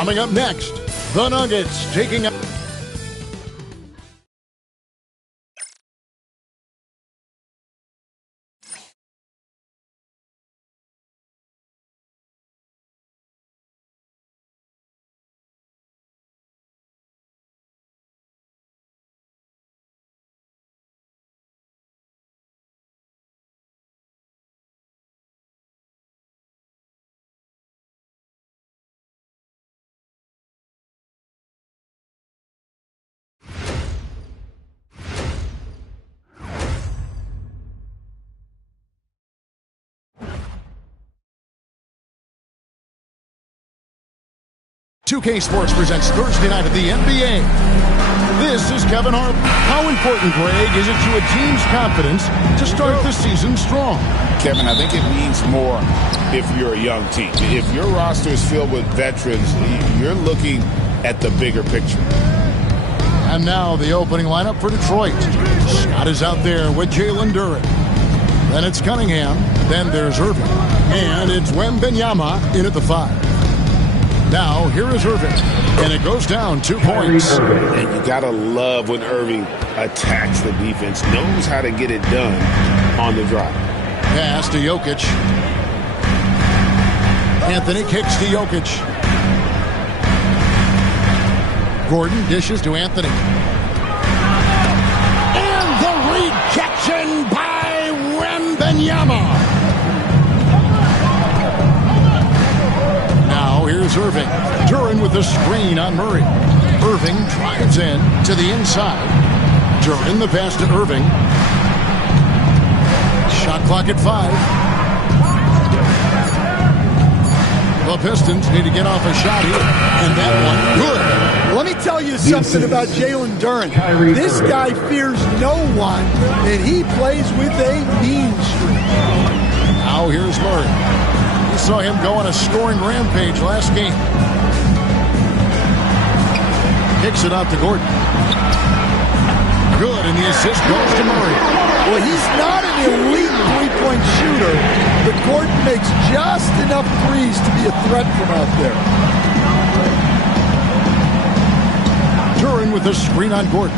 Coming up next, the Nuggets taking up. $2K Sports presents Thursday night of the NBA. This is Kevin Hart. How important, Greg, is it to a team's confidence to start the season strong? Kevin, I think it means more if you're a young team. If your roster is filled with veterans, you're looking at the bigger picture. And now the opening lineup for Detroit. Scott is out there with Jalen Duren. Then it's Cunningham. Then there's Irving. And it's Wembanyama in at the 5. Now, here is Irving, and it goes down 2 points. And you got to love when Irving attacks the defense, knows how to get it done on the drive. Pass to Jokic. Anthony kicks to Jokic. Gordon dishes to Anthony. And the rejection by Wembanyama. Here's Irving. Duren with the screen on Murray. Irving drives in to the inside. Duren the pass to Irving. Shot clock at 5. The Pistons need to get off a shot here. And that one good. Let me tell you something about Jalen Duren. This guy fears no one, and he plays with a mean streak. Now here's Murray. Saw him go on a scoring rampage last game. Kicks it out to Gordon. Good, and the assist goes to Murray. Well, he's not an elite three-point shooter, but Gordon makes just enough threes to be a threat from out there. Duren with the screen on Gordon.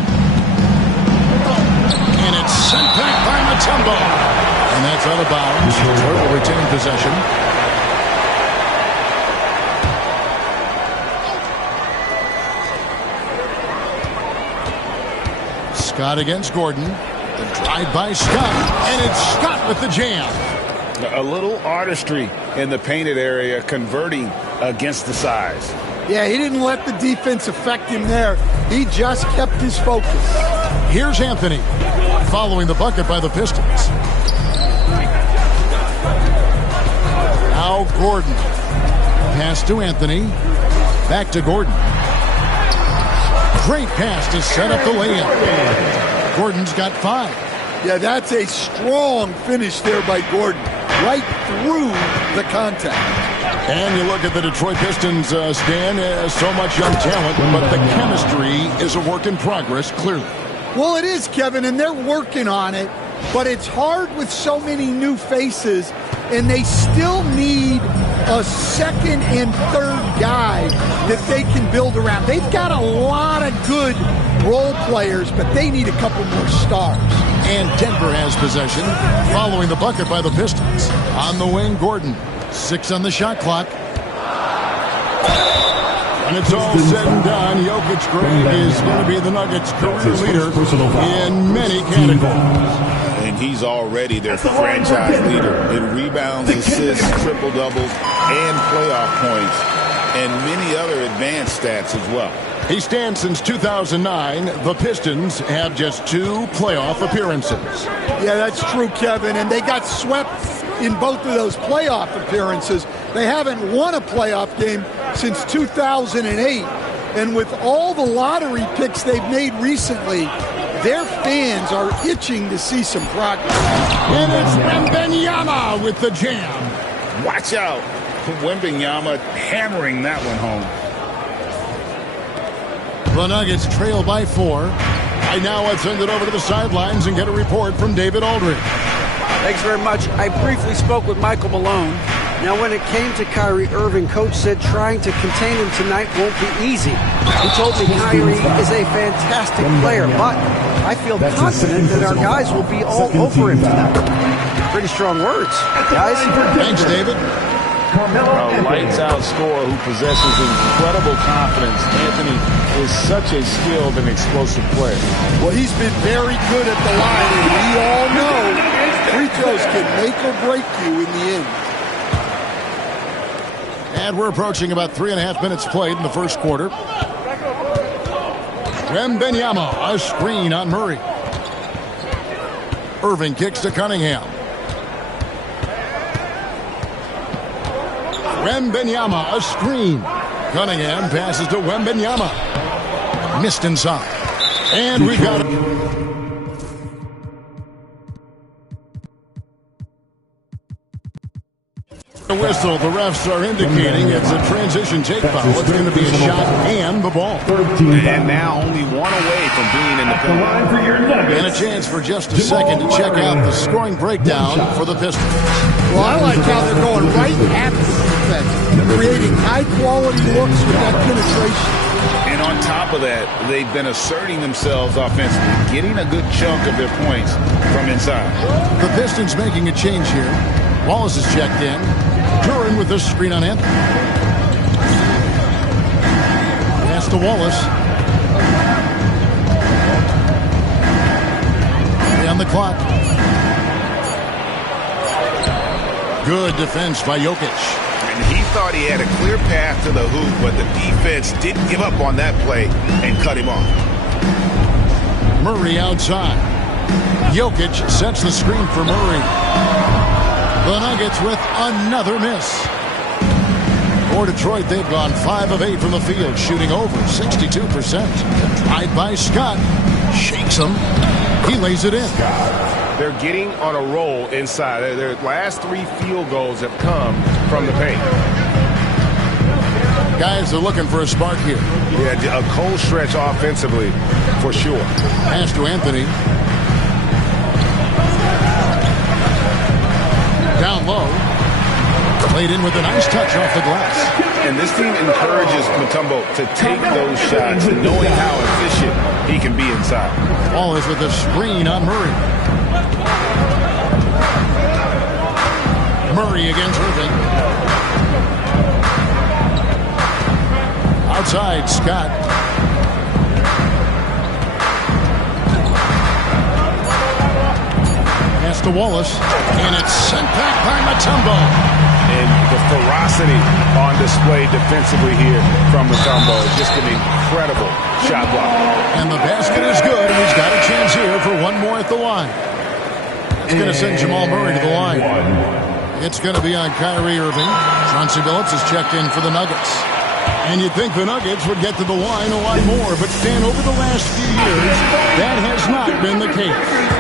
And it's sent back by Mutombo. And that's out of bounds. Detroit will retain possession. Scott against Gordon. The drive by Scott. And it's Scott with the jam. A little artistry in the painted area, converting against the size. Yeah, he didn't let the defense affect him there. He just kept his focus. Here's Anthony, following the bucket by the Pistons. Now Gordon. Pass to Anthony. Back to Gordon. Great pass to set up the layup. Gordon's got 5. Yeah, that's a strong finish there by Gordon. Right through the contact. And you look at the Detroit Pistons, Stan, so much young talent, but the chemistry is a work in progress, clearly. Well, it is, Kevin, and they're working on it, but it's hard with so many new faces, and they still need a second and third guy that they can build around. They've got a lot of good role players, but they need a couple more stars. And Denver has possession, following the bucket by the Pistons. On the wing, Gordon. 6 on the shot clock. When it's all said and done, Jokic, Greg, is going to be the Nuggets' career leader in many categories. And he's already their franchise leader in rebounds, assists, triple-doubles, and playoff points, and many other advanced stats as well. He stands since 2009. The Pistons have just 2 playoff appearances. Yeah, that's true, Kevin, and they got swept in both of those playoff appearances. They haven't won a playoff game since 2008, and with all the lottery picks they've made recently, their fans are itching to see some progress. And it's Wembanyama with the jam. Watch out. Wembanyama hammering that one home. The Nuggets trail by 4. Right now, let's send it over to the sidelines and get a report from David Aldridge. Thanks very much. I briefly spoke with Michael Malone. Now, when it came to Kyrie Irving, Coach said trying to contain him tonight won't be easy. He told me Kyrie is a fantastic player, but I feel confident that our guys will be all over him tonight. Pretty strong words, guys. Thanks, David. A lights-out scorer who possesses incredible confidence. Anthony is such a skilled and explosive player. Well, he's been very good at the line, and we all know free throws can make or break you in the end. And we're approaching about 3.5 minutes played in the first quarter. Wembanyama, a screen on Murray. Irving kicks to Cunningham. Wembanyama, a screen. Cunningham passes to Wembanyama. Missed inside. And we got it. The whistle, the refs are indicating it's a transition take foul. It's going to be a shot and the ball. And now only one away from being in the penalty. And a chance for just a second to check out the scoring breakdown for the Pistons. Well, I like how they're going right at the defense, creating high-quality looks with that penetration. And on top of that, they've been asserting themselves offensively, getting a good chunk of their points from inside. The Pistons making a change here. Wallace is checked in. Duran with this screen on Anthony. Pass to Wallace. On the clock. Good defense by Jokic. And he thought he had a clear path to the hoop, but the defense didn't give up on that play and cut him off. Murray outside. Jokic sets the screen for Murray. The Nuggets with another miss. For Detroit, they've gone 5 of 8 from the field, shooting over 62%. Tried by Scott. Shakes him. He lays it in. They're getting on a roll inside. Their last 3 field goals have come from the paint. Guys are looking for a spark here. Yeah, a cold stretch offensively, for sure. Pass to Anthony. Down low. Played in with a nice touch off the glass. And this team encourages Mutombo to take those shots, knowing how efficient he can be inside. Ball is with a screen on Murray. Murray against Irving. Outside, Scott. Pass to Wallace. And it's sent back by Mutombo. And the ferocity on display defensively here from Mutombo is just an incredible shot block. And the basket is good, and he's got a chance here for one more at the line. It's going to send Jamal Murray to the line. It's going to be on Kyrie Irving. Chauncey Billups is checked in for the Nuggets. And you'd think the Nuggets would get to the line a lot more, but Stan, over the last few years, that has not been the case.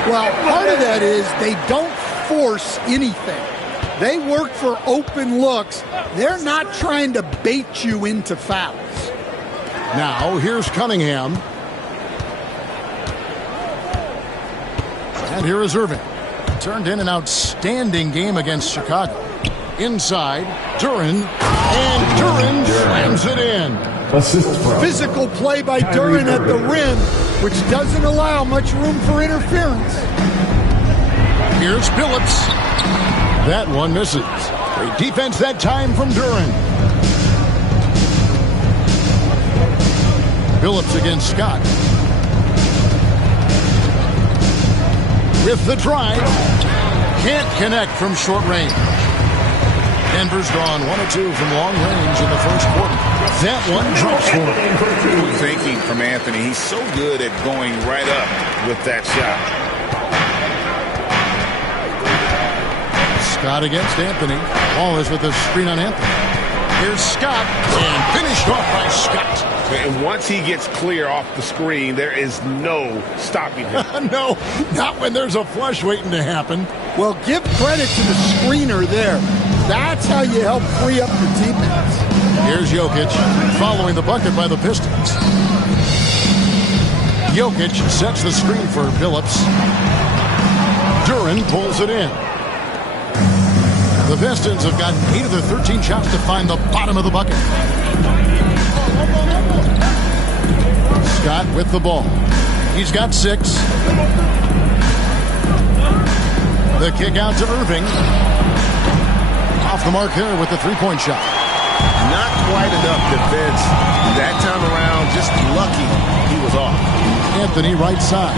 Well, part of that is they don't force anything. They work for open looks. They're not trying to bait you into fouls. Now, here's Cunningham. And here is Irving. Turned in an outstanding game against Chicago. Inside, Duran. And Duran slams it in. Physical play by Duran at the rim, which doesn't allow much room for interference. Here's Billups. That one misses. Great defense that time from Duran. Billups against Scott. With the drive. Can't connect from short range. Denver's gone 1 of 2 from long range in the first quarter. That one drops for him. Good thinking from Anthony. He's so good at going right up with that shot. Scott against Anthony. Ball is with a screen on Anthony. Here's Scott, and finished off by Scott. And once he gets clear off the screen, there is no stopping him. No, not when there's a flush waiting to happen. Well, give credit to the screener there. That's how you help free up your teammates. Here's Jokic, following the bucket by the Pistons. Jokic sets the screen for Billups. Duran pulls it in. The Pistons have got 8 of their 13 shots to find the bottom of the bucket. Scott with the ball. He's got 6. The kick out to Irving. Off the mark here with the three-point shot. Not quite enough defense that time around. Just lucky he was off. Anthony right side.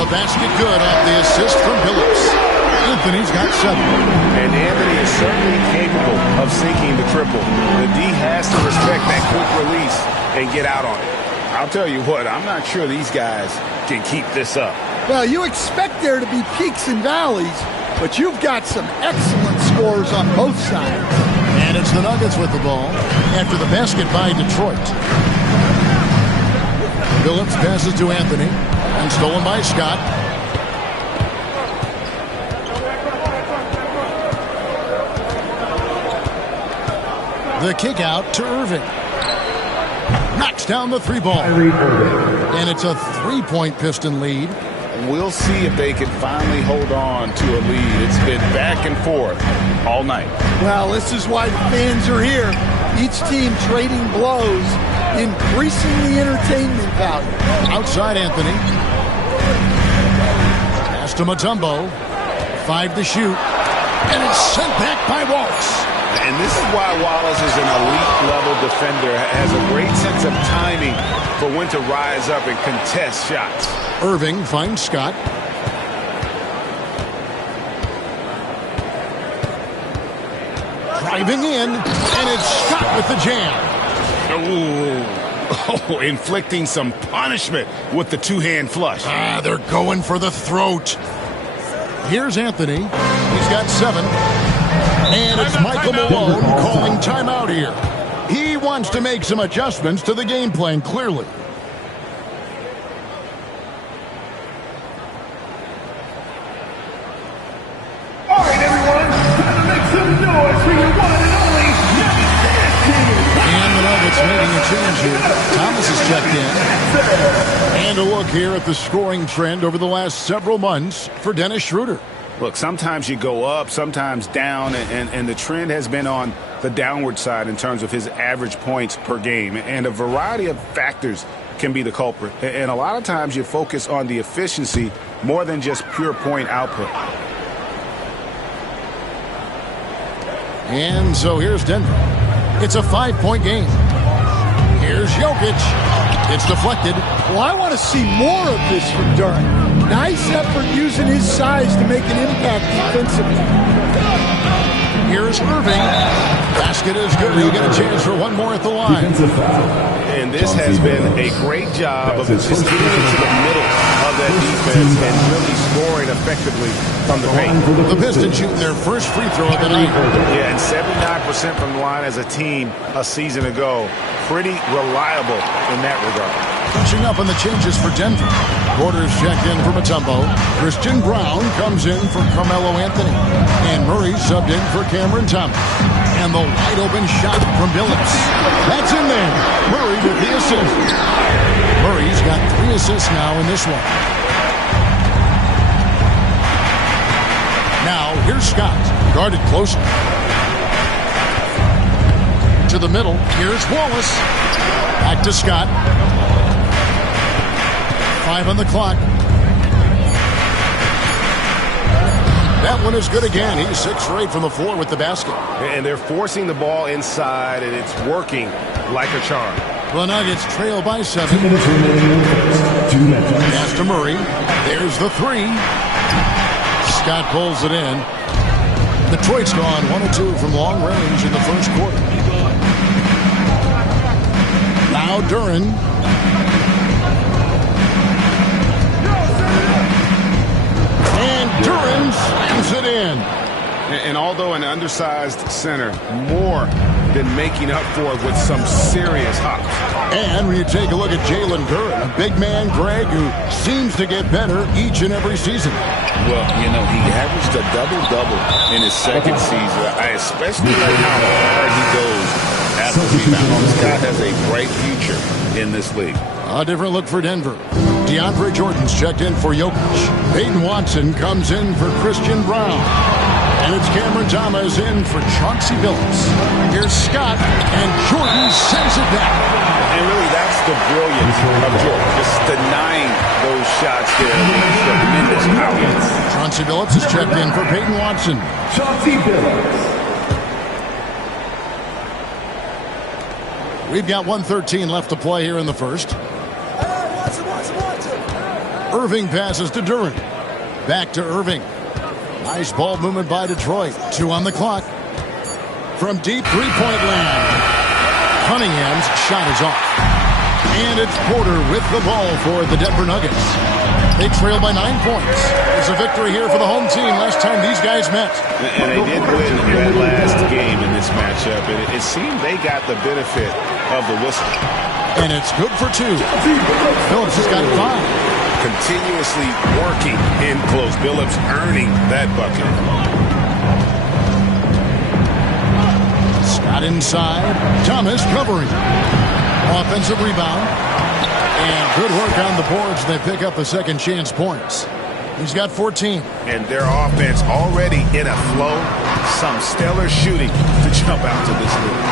The basket good off the assist from Billups. Anthony's got 7. And Anthony is certainly capable of sinking the triple. The D has to respect that quick release and get out on it. I'll tell you what, I'm not sure these guys can keep this up. Well, you expect there to be peaks and valleys, but you've got some excellent scores on both sides. And it's the Nuggets with the ball after the basket by Detroit. Billups passes to Anthony and stolen by Scott. The kick out to Irving. Knocks down the 3 ball. And it's a 3-point Piston lead. We'll see if they can finally hold on to a lead. It's been back and forth all night. Well, this is why the fans are here. Each team trading blows, increasing the entertainment value. Outside Anthony. Pass to Mutombo. 5 to shoot. And it's sent back by Wallace. And this is why Wallace is an elite-level defender, has a great sense of timing for when to rise up and contest shots. Irving finds Scott. Driving in, and it's Scott with the jam. Oh, inflicting some punishment with the two-hand flush. They're going for the throat. Here's Anthony. He's got 7. And it's Michael Malone calling timeout here. He wants to make some adjustments to the game plan, clearly. All right, everyone, time to make some noise for your one and only Nuggets team. And the Nuggets making a change here. Thomas has checked in. And a look here at the scoring trend over the last several months for Dennis Schroeder. Look, sometimes you go up, sometimes down, and the trend has been on the downward side in terms of his average points per game. And a variety of factors can be the culprit. And a lot of times you focus on the efficiency more than just pure point output. And so here's Denver. It's a 5-point game. Here's Jokic. It's deflected. Well, I want to see more of this from Durant. Nice effort using his size to make an impact defensively. Here's Irving. Basket is good. He'll get a chance for one more at the line. And this has been a great job of just getting into the middle of that defense and really scoring effectively from the paint. The Pistons shooting their first free throw of the night. Yeah, and 79% from the line as a team a season ago. Pretty reliable in that regard. Pushing up on the changes for Denver. Porter's checked in for Mutombo. Christian Brown comes in for Carmelo Anthony. And Murray subbed in for Cameron Thomas. And the wide open shot from Billups. That's in there. Murray with the assist. Murray's got 3 assists now in this one. Now here's Scott. Guarded closely. To the middle. Here's Wallace. Back to Scott. 5 on the clock. That one is good again. He's 6 for 8 from the floor with the basket. And they're forcing the ball inside, and it's working like a charm. The Nuggets trail by 7. 2 minutes remaining. 2 minutes. Pass to Murray. There's the 3. Scott pulls it in. Detroit's gone 1 of 2 from long range in the first quarter. Now Duran. And Duran slams it in. And although an undersized center, more than making up for it with some serious hops. And when you take a look at Jalen Duran, a big man, Greg, who seems to get better each and every season. Well, you know, he averaged a double-double in his second season. I especially like how hard he goes after rebounds. Scott has a bright future in this league. A different look for Denver. DeAndre Jordan's checked in for Jokic. Peyton Watson comes in for Christian Brown. And it's Cameron Thomas in for Chauncey Billups. Here's Scott, and Jordan sends it back. And really, that's the brilliance of Jordan, just denying those shots there with tremendous power. Chauncey Billups is checked in for Peyton Watson. Chauncey Billups. We've got 1:13 left to play here in the first. Irving passes to Durant. Back to Irving. Nice ball movement by Detroit. 2 on the clock. From deep three-point land. Cunningham's shot is off. And it's Porter with the ball for the Denver Nuggets. They trail by 9 points. It's a victory here for the home team last time these guys met. And they did win that last game in this matchup. And it seemed they got the benefit of the whistle. And it's good for 2. Phillips has got 5. Continuously working in close. Billups earning that bucket. Scott inside. Thomas covering. Offensive rebound. And good work on the boards. They pick up the second chance points. He's got 14. And their offense already in a flow. Some stellar shooting to jump out to this lead.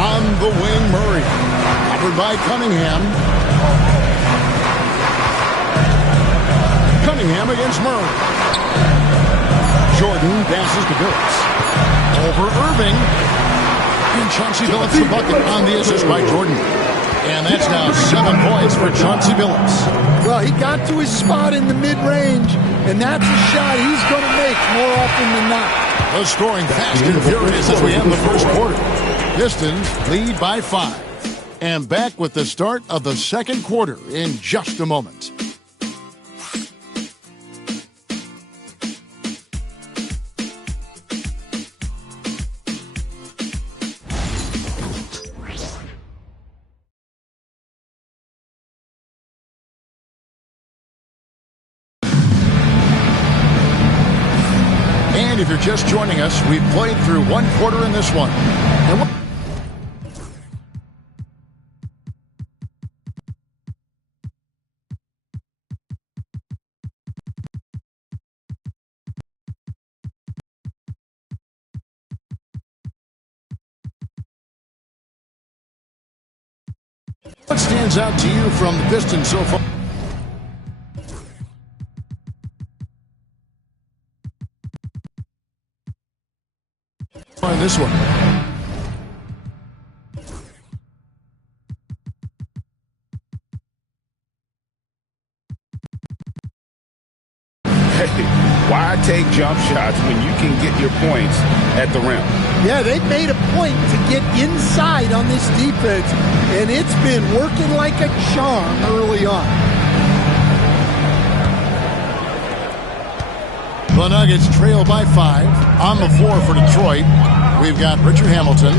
On the wing, Murray. Covered by Cunningham. Cunningham against Murray. Jordan passes to Billups. Over Irving. And Chauncey Billups the bucket on the assist by Jordan. And that's now 7 points for Chauncey Billups. Well, he got to his spot in the mid-range, and that's a shot he's going to make more often than not. The scoring fast and furious as we end the first quarter. Pistons lead by 5. And back with the start of the second quarter in just a moment. And if you're just joining us, we've played through 1 quarter in this one. And what stands out to you from the Pistons so far? In this one. Hey, why take jump shots when you can get your points at the rim? Yeah, they've made a point to get inside on this defense, and it's been working like a charm early on. The Nuggets trail by 5. On the floor for Detroit, we've got Richard Hamilton.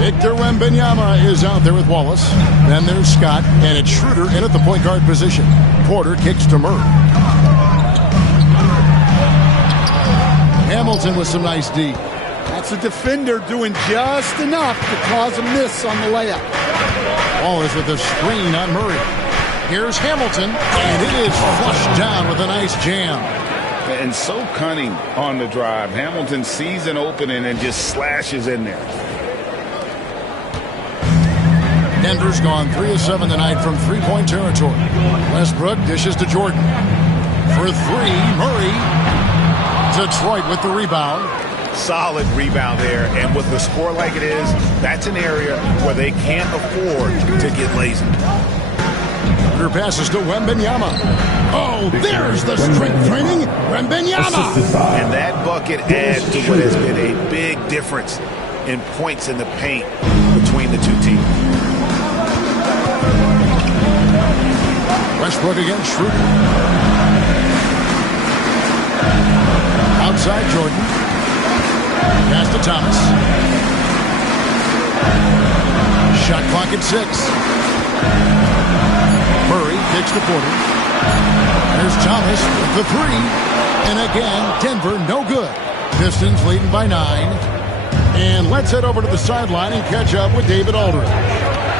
Victor Wembanyama is out there with Wallace. Then there's Scott, and it's Schroeder in at the point guard position. Porter kicks to Murray. Hamilton with some nice D. That's a defender doing just enough to cause a miss on the layup. Wallace with a screen on Murray. Here's Hamilton, and it is flushed down with a nice jam. And so cunning on the drive. Hamilton sees an opening and just slashes in there. Denver's gone 3 of 7 tonight from three-point territory. Westbrook dishes to Jordan. For 3, Murray. Detroit with the rebound. Solid rebound there. And with the score like it is, that's an area where they can't afford to get lazy. Her passes to Wembanyama. Oh, there's the strength training. Wembanyama. And that bucket adds to what has been a big difference in points in the paint between the two teams. Westbrook against Schroeder. Outside Jordan. Pass to Thomas. Shot clock at 6. Murray kicks to Porter. There's Thomas with the 3. And again, Denver no good. Pistons leading by 9. And let's head over to the sideline and catch up with David Aldridge.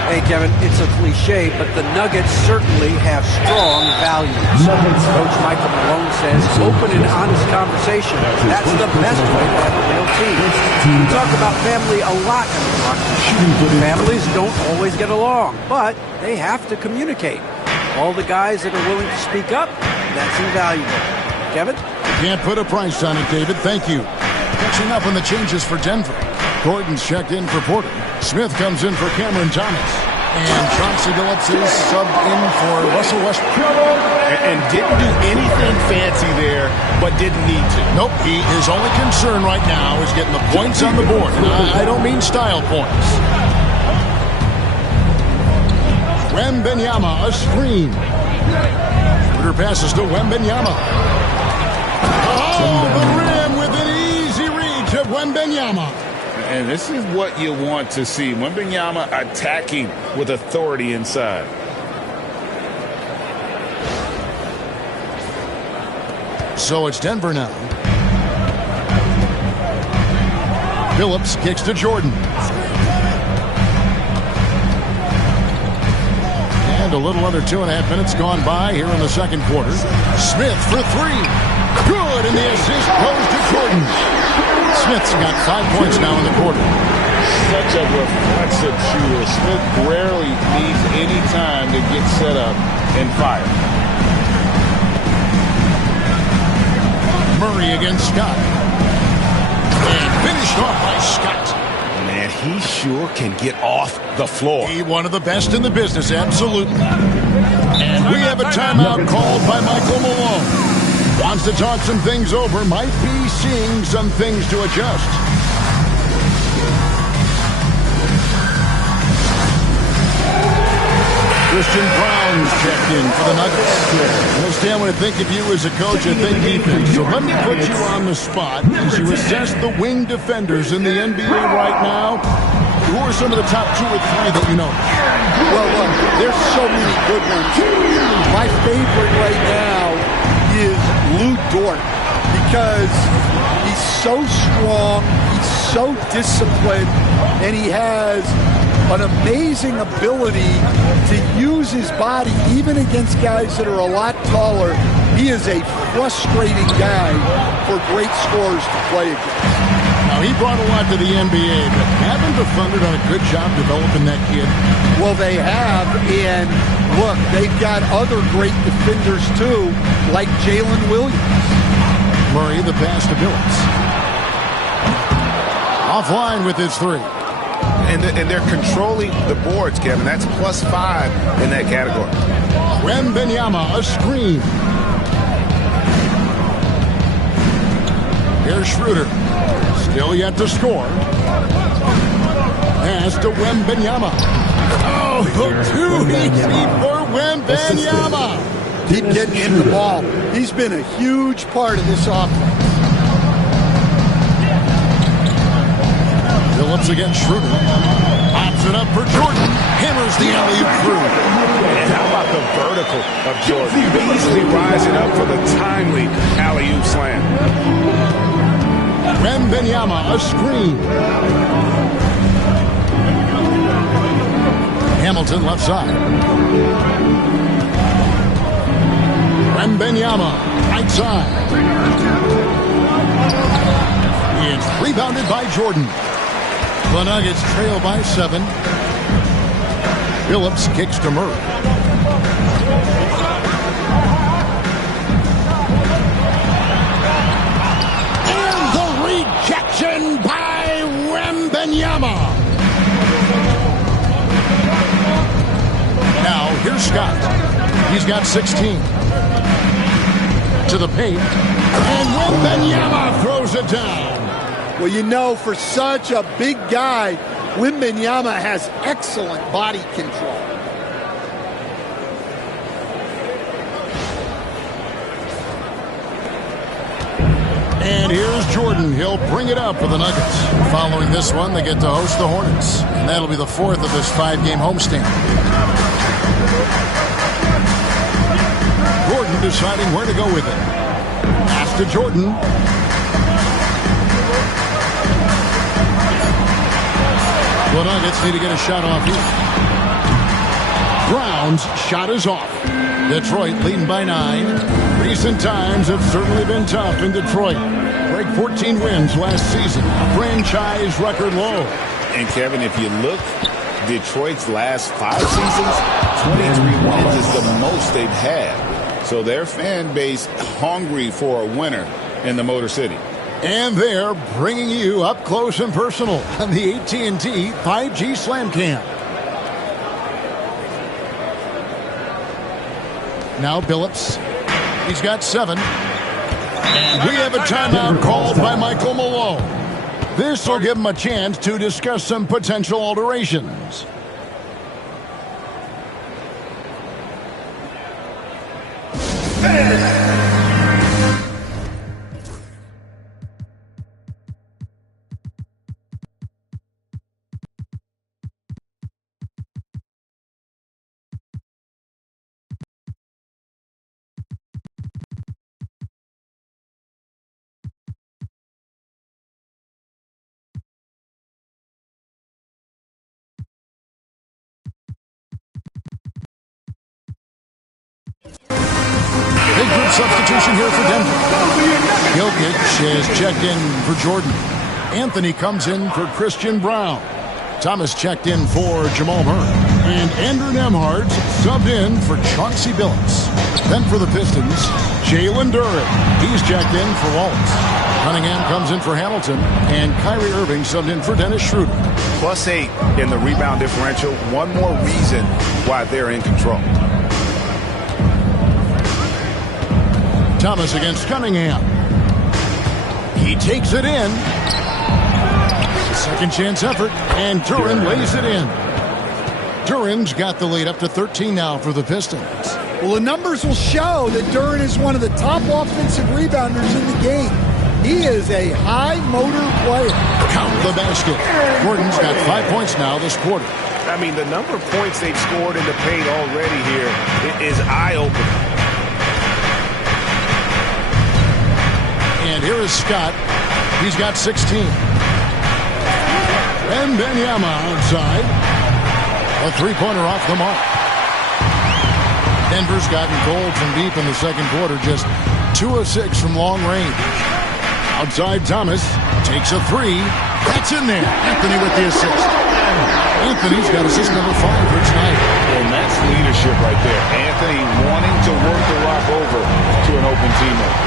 Hey, Kevin, it's a cliche, but the Nuggets certainly have strong values. Coach Michael Malone says open and honest conversation. That's the best way to have a real team. We talk about family a lot in the locker room. Families don't always get along, but they have to communicate. All the guys that are willing to speak up, that's invaluable. Kevin? Can't put a price on it, David. Thank you. Catching up on the changes for Denver. Gordon's checked in for Porter. Smith comes in for Cameron Thomas. And Chauncey Billups is subbed in for Russell Westbrook. And didn't do anything fancy there, but didn't need to. Nope, his only concern right now is getting the points on the board. And I don't mean style points. Wembanyama, a screen. Shooter passes to Wembanyama. Oh, the rim with an easy reach of Wembanyama. And this is what you want to see. Wembanyama attacking with authority inside. So it's Denver now. Billups kicks to Jordan. And a little under 2.5 minutes gone by here in the second quarter. Smith for three. Good, and the assist goes to Jordan. Smith's got 5 points now in the quarter. Such a reflexive shooter. Smith rarely needs any time to get set up and fire. Murray against Scott. And finished off by Scott. Man, he sure can get off the floor. He one of the best in the business, absolutely. And we have a timeout called by Michael Malone. Wants to talk some things over, might be seeing some things to adjust. Christian Brown's checked in for the Nuggets. Stan, when I think of you as a coach, I think defense. So let me put you on the spot as you assess the wing defenders in the NBA right now. Who are some of the top 2 or 3 that you know? Well, look, there's so many good ones. My favorite right now is Lou Dort because he's so strong, he's so disciplined, and he has an amazing ability to use his body even against guys that are a lot taller. He is a frustrating guy for great scorers to play against. Now, he brought a lot to the NBA, but haven't the Thunder done a good job developing that kid? Well, they have, and look, they've got other great defenders too, like Jalen Williams. Murray, the pass to Billups. Offline with his 3. And they're controlling the boards, Kevin. That's +5 in that category. Wembanyama, a screen. Here's Schroeder. Still yet to score. Pass to Wembanyama. Oh, too easy for Wembanyama. Keep getting him the ball. He's been a huge part of this offense. Billups against Schroeder. Pops it up for Jordan. Hammers the alley-oop through. And how about the vertical of Jordan? Easily rising up for the timely alley-oop slam. Wembanyama, a screen. Hamilton left side. Wembanyama, right side. It's rebounded by Jordan. The Nuggets trail by 7. Billups kicks to Murray. And the rejection by Wembanyama. Now, here's Scott. He's got 16. To the paint. And Wembanyama throws it down. Well, you know, for such a big guy, Wembanyama has excellent body control. And here's Jordan. He'll bring it up for the Nuggets. Following this one, they get to host the Hornets. And that'll be the 4th of this 5-game homestand. Gordon deciding where to go with it. Pass to Jordan. The Nuggets need to get a shot off here. rebounds. Shot is off. Detroit leading by 9. Recent times have certainly been tough in Detroit. Break 14 wins last season. Franchise record low. And, Kevin, if you look, Detroit's last 5 seasons, 23 wins is the most they've had. So their fan base hungry for a winner in the Motor City. And they're bringing you up close and personal on the AT&T 5G Slam Cam. Now Billups. He's got 7. And we have a timeout called by Michael Malone. This will give him a chance to discuss some potential alterations. Big group substitution here for Denver. Jokic has checked in for Jordan. Anthony comes in for Christian Brown. Thomas checked in for Jamal Murray. And Andrew Nembhard subbed in for Chauncey Billups. Then for the Pistons, Jalen Duren. He's checked in for Wallace. Cunningham comes in for Hamilton. And Kyrie Irving subbed in for Dennis Schroeder. +8 in the rebound differential. One more reason why they're in control. Thomas against Cunningham. He takes it in. Second chance effort, and Duren lays it in. Duren's got the lead up to 13 now for the Pistons. Well, the numbers will show that Duren is one of the top offensive rebounders in the game. He is a high-motor player. Count the basket. Gordon's got 5 points now this quarter. I mean, the number of points they've scored in the paint already here is eye-opening. And here is Scott. He's got 16. And Benyama outside. A three-pointer off the mark. Denver's gotten cold from deep in the second quarter. Just 2 of 6 from long range. Outside Thomas. Takes a 3. That's in there. Anthony with the assist. Anthony's got assist number 5 for tonight. And that's leadership right there. Anthony wanting to work the rock over to an open teammate.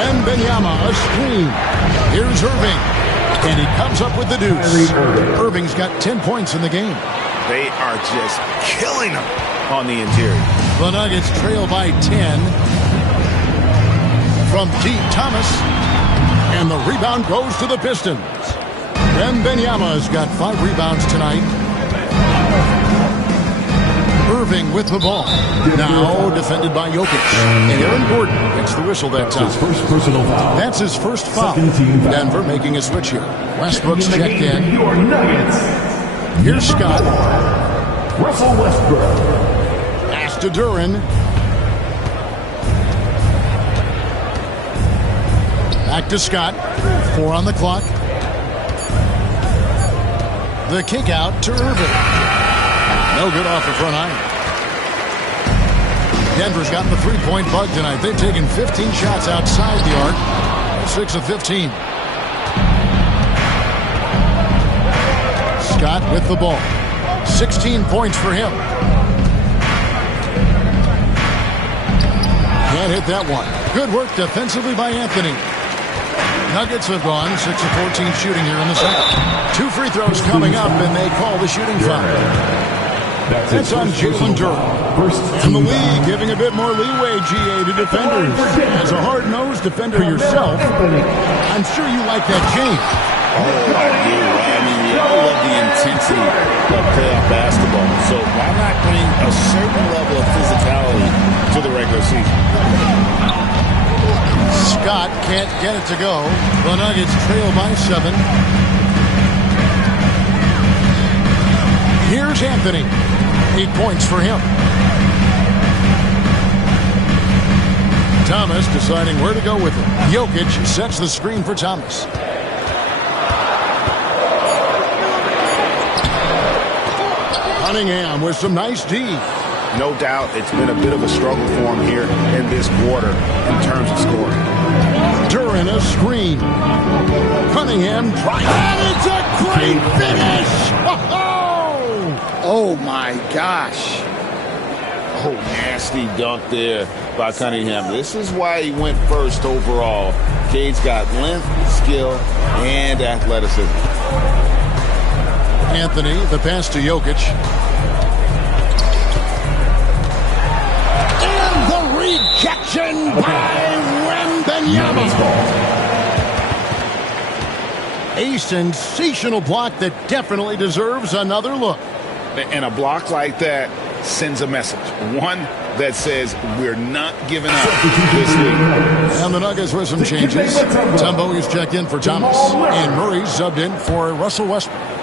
Wembanyama, a screen. Here's Irving. And he comes up with the deuce. Irving's got 10 points in the game. They are just killing them on the interior. The Nuggets trail by 10. From deep, Thomas. And the rebound goes to the Pistons. Wembanyama's got 5 rebounds tonight. Irving with the ball. Now defended by Jokic. And Aaron Gordon gets the whistle that time. That's his first foul. Denver making a switch here. Westbrook's checked in. Here's Scott. Russell Westbrook. Pass to Duren. Back to Scott. 4 on the clock. The kick out to Irving. No good off the front iron. Denver's gotten the three-point bug tonight. They've taken 15 shots outside the arc. 6 of 15. Scott with the ball. 16 points for him. Can't hit that one. Good work defensively by Anthony. Nuggets have gone 6 of 14 shooting here in the second. 2 free throws coming up, and they call the shooting foul. That's on Jalen Duren. And the league giving a bit more leeway, GA, to defenders. As a hard-nosed defender yourself, I'm sure you like that change. Oh, I do. I mean, we all love the intensity of playoff basketball. So why not bring a certain level of physicality to the regular season? Scott can't get it to go. The Nuggets trail by 7. Here's Anthony. 8 points for him. Thomas deciding where to go with it. Jokic sets the screen for Thomas. Cunningham with some nice D. No doubt it's been a bit of a struggle for him here in this quarter in terms of scoring. Duran a screen. Cunningham tries. And it's a great finish! Oh, my gosh. Oh, nasty dunk there by Cunningham. This is why he went first overall. Cade's got length, skill, and athleticism. Anthony, the pass to Jokic. And the rejection by Wembanyama. A sensational block that definitely deserves another look. And a block like that sends a message. One that says we're not giving up this league. And the Nuggets with some changes. Tumbo is checked in for Thomas. And Murray subbed in for Russell Westbrook.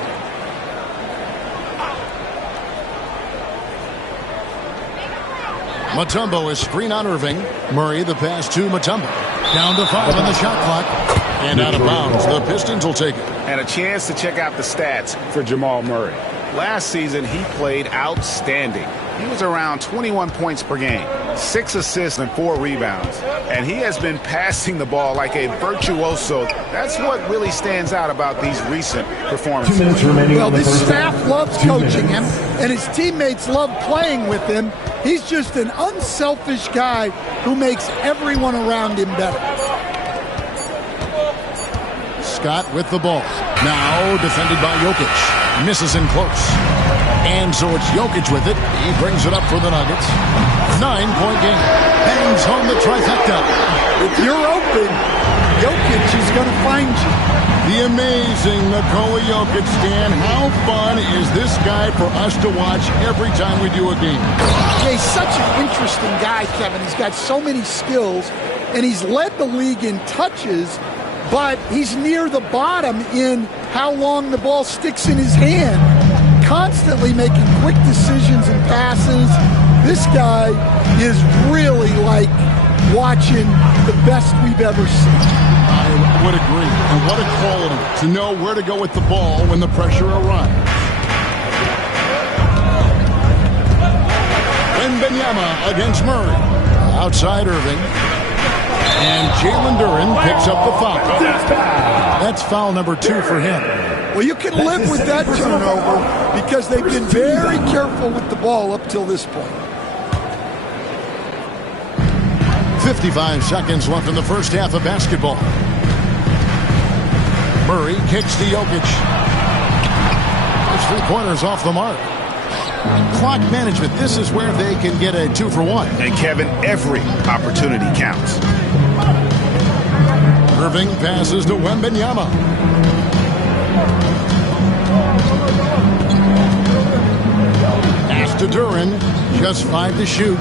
Mutombo is screen on Irving. Murray the pass to Mutombo. Down to 5 on the shot clock. And out of bounds. The Pistons will take it. And a chance to check out the stats for Jamal Murray. Last season, he played outstanding. He was around 21 points per game, 6 assists and 4 rebounds. And he has been passing the ball like a virtuoso. That's what really stands out about these recent performances. Well, this staff loves coaching him, and his teammates love playing with him. He's just an unselfish guy who makes everyone around him better. Scott with the ball. Now defended by Jokic. Misses in close. And so it's Jokic with it. He brings it up for the Nuggets. 9-point game. Bangs home the trifecta. If you're open, Jokic is going to find you. The amazing Nikola Jokic, Stan. How fun is this guy for us to watch every time we do a game? Yeah, he's such an interesting guy, Kevin. He's got so many skills, and he's led the league in touches, but he's near the bottom in how long the ball sticks in his hand. Constantly making quick decisions and passes. This guy is really like watching the best we've ever seen. I would agree. And what a quality to know where to go with the ball when the pressure arrives. Wembanyama against Murray. Outside Irving. And Jalen Duran picks up the foul. That's foul number 2 for him. Well, you can live with that turnover because they've been very careful with the ball up till this point. 55 seconds left in the first half of basketball. Murray kicks to Jokic. His 3-pointers off the mark. Clock management, this is where they can get a 2-for-1. And Kevin, every opportunity counts. Irving passes to Wembanyama. Pass to Duran. Just 5 to shoot.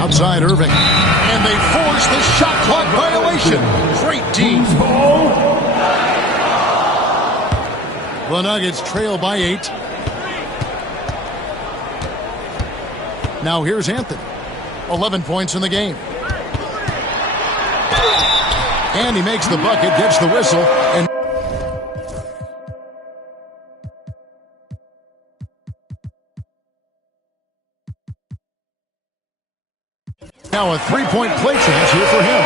Outside Irving. And they force the shot clock violation. Great team. The Nuggets trail by 8. Now here's Anthony. 11 points in the game. And he makes the bucket, gets the whistle, and now a 3-point play chance here for him.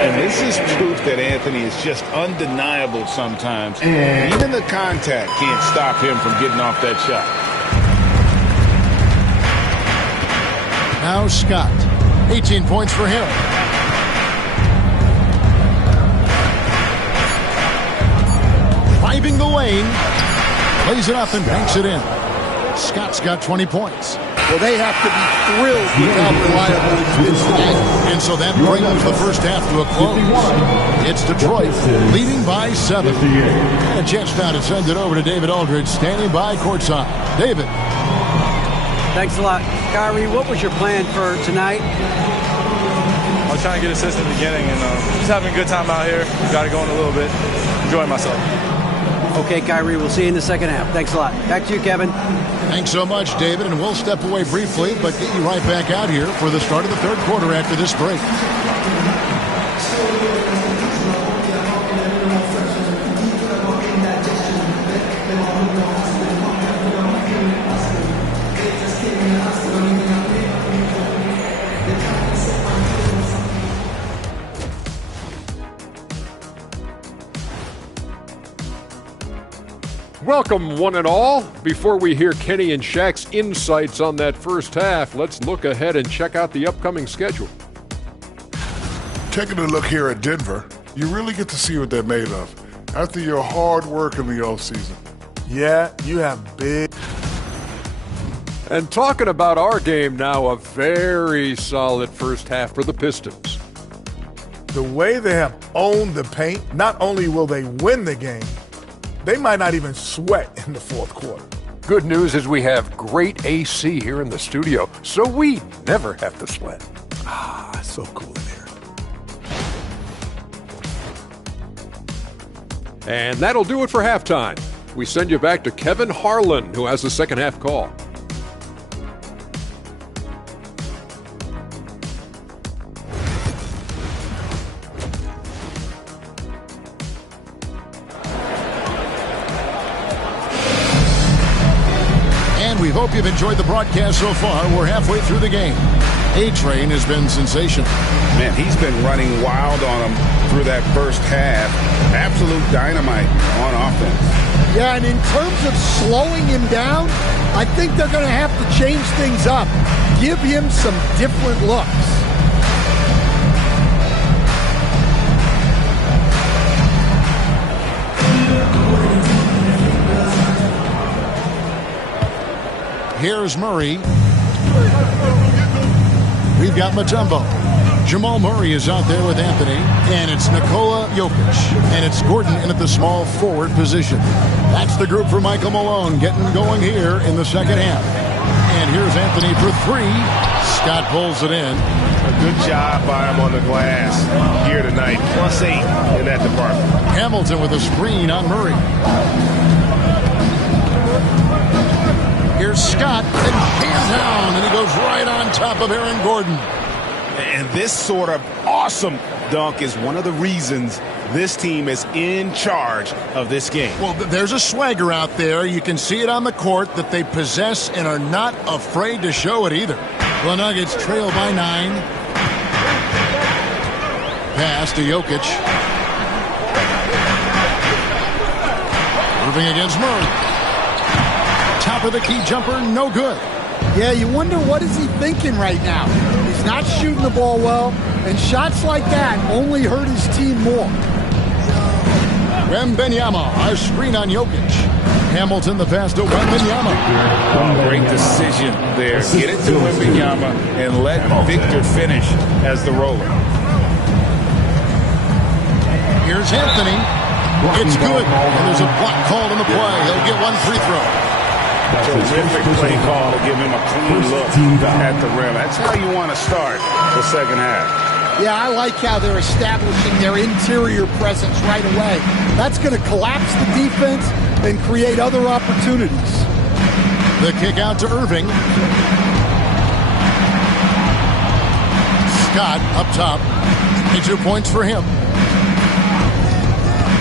And this is proof that Anthony is just undeniable sometimes. Even the contact can't stop him from getting off that shot. Now Scott, 18 points for him. Driving the lane, lays it up and banks it in. Scott's got 20 points. Well, they have to be thrilled with how reliable he's been today. And so that brings the first half to a close. It's Detroit leading by 7. And a chance now to send it over to David Aldridge, standing by courtside. David. Thanks a lot. Kyrie, what was your plan for tonight? I was trying to get assists in the beginning and just having a good time out here. Got it going a little bit. Enjoying myself. Okay, Kyrie, we'll see you in the second half. Thanks a lot. Back to you, Kevin. Thanks so much, David, and we'll step away briefly, but get you right back out here for the start of the third quarter after this break. Welcome, one and all. Before we hear Kenny and Shaq's insights on that first half, let's look ahead and check out the upcoming schedule. Taking a look here at Denver, you really get to see what they're made of after your hard work in the offseason. Yeah, you have big. And talking about our game now, a very solid first half for the Pistons. The way they have owned the paint, not only will they win the game, they might not even sweat in the fourth quarter. Good news is we have great AC here in the studio, so we never have to sweat. Ah, so cool in here. And that'll do it for halftime. We send you back to Kevin Harlan, who has the second half call. We hope you've enjoyed the broadcast so far. We're halfway through the game. A-Train has been sensational. Man, he's been running wild on him through that first half. Absolute dynamite on offense. Yeah, and in terms of slowing him down, I think they're going to have to change things up. Give him some different looks. Here's Murray. We've got Mutombo. Jamal Murray is out there with Anthony, and it's Nikola Jokic, and it's Gordon in at the small forward position. That's the group for Michael Malone getting going here in the second half. And here's Anthony for three. Scott pulls it in. A good job by him on the glass here tonight. +8 in that department. Hamilton with a screen on Murray. Here's Scott, and hands down, and he goes right on top of Aaron Gordon. And this sort of awesome dunk is one of the reasons this team is in charge of this game. Well, there's a swagger out there. You can see it on the court that they possess and are not afraid to show it either. The Nuggets trail by 9. Pass to Jokic. Irving against Murray. Top of the key jumper, no good. Yeah, you wonder what is he thinking right now. He's not shooting the ball well, and shots like that only hurt his team more. Wembanyama, a screen on Jokic. Hamilton the pass to Wembanyama. Oh, great decision there. Get it to Wembanyama and let Victor finish as the roller. Here's Anthony. It's good, and there's a block called on the play. He'll get one free throw. Terrific play call to give him a clean look at the rim. That's how you want to start the second half. Yeah, I like how they're establishing their interior presence right away. That's going to collapse the defense and create other opportunities. The kick out to Irving. Scott up top. 22 points for him.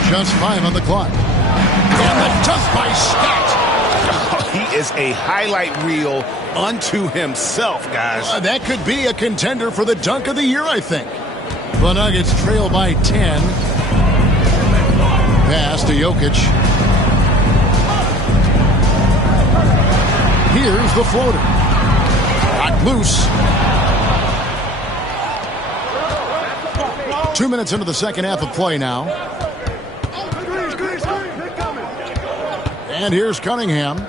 Just 5 on the clock. And the dunk by Scott. He is a highlight reel unto himself, guys. That could be a contender for the dunk of the year, I think. The Nuggets trail by 10. Pass to Jokic. Here's the floater. Got loose. 2 minutes into the second half of play now. And here's Cunningham.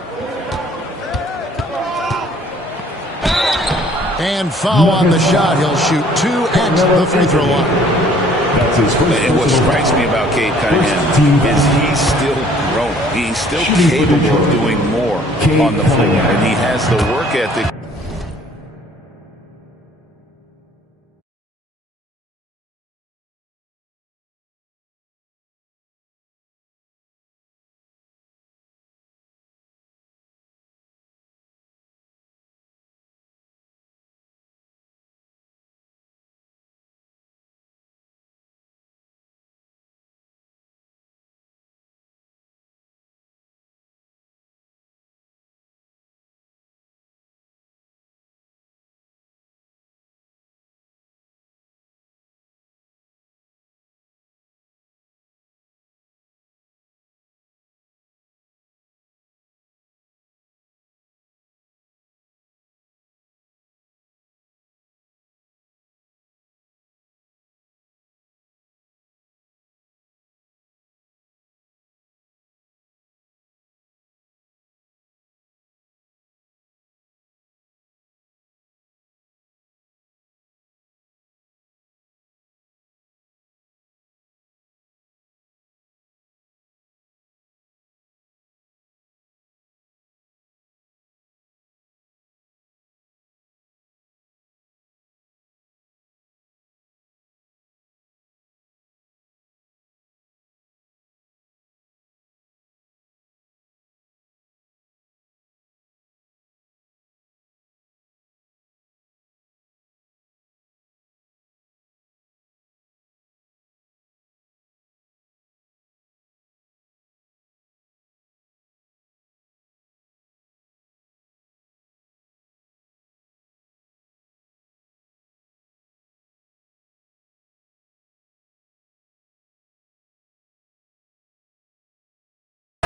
And foul on the shot. He'll shoot 2 at the free throw line. And what strikes me about Cade Cunningham is he's still growing. He's still capable of doing more on the floor. And he has the work ethic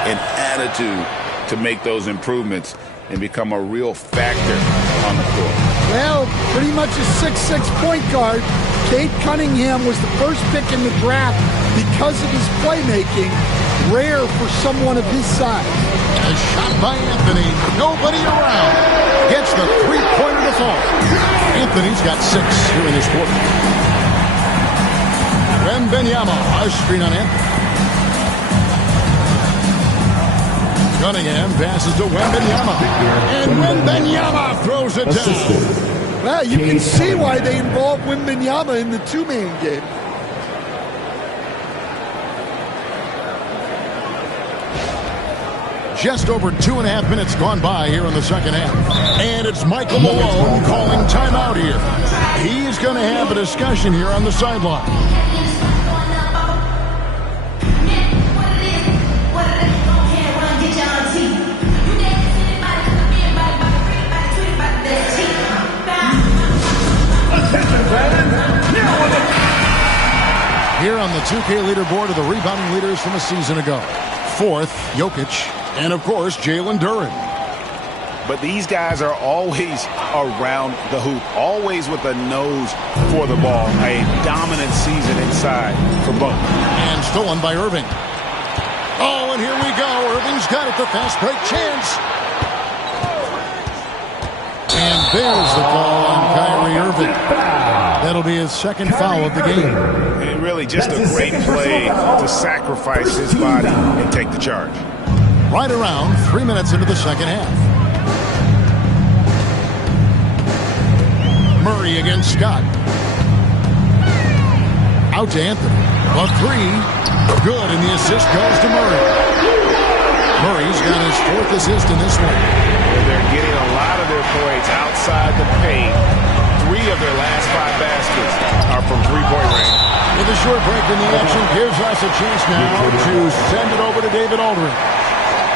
and attitude to make those improvements and become a real factor on the court. Well, pretty much a 6'6" point guard. Cade Cunningham was the first pick in the draft because of his playmaking. Rare for someone of his size. A shot by Anthony. Nobody around. Gets the three-pointer to fall. Anthony's got 6 here in this quarter. Wembanyama, a screen on Anthony. Cunningham passes to Wembanyama. And Wembanyama throws it down. Well, you can see why they involved Wembanyama in the two-man game. Just over 2.5 minutes gone by here in the second half. And it's Michael Malone calling timeout here. He's going to have a discussion here on the sideline. Here on the 2K leaderboard are the rebounding leaders from a season ago. 4th, Jokic, and of course, Jalen Duren. But these guys are always around the hoop, always with a nose for the ball. A dominant season inside for both. And stolen by Irving. Oh, and here we go. Irving's got it, the fast break chance. And there's the call on Kyrie Irving. That'll be his second foul of the game. And really just a great play to sacrifice his body and take the charge. Right around 3 minutes into the second half. Murray against Scott. Out to Anthony. A 3. Good, and the assist goes to Murray. Murray's got his 4th assist in this one. They're getting a lot of their points outside the paint. 3 of their last 5 baskets are from three-point range. With a short break in the action, gives us a chance now to send it over to David Aldridge.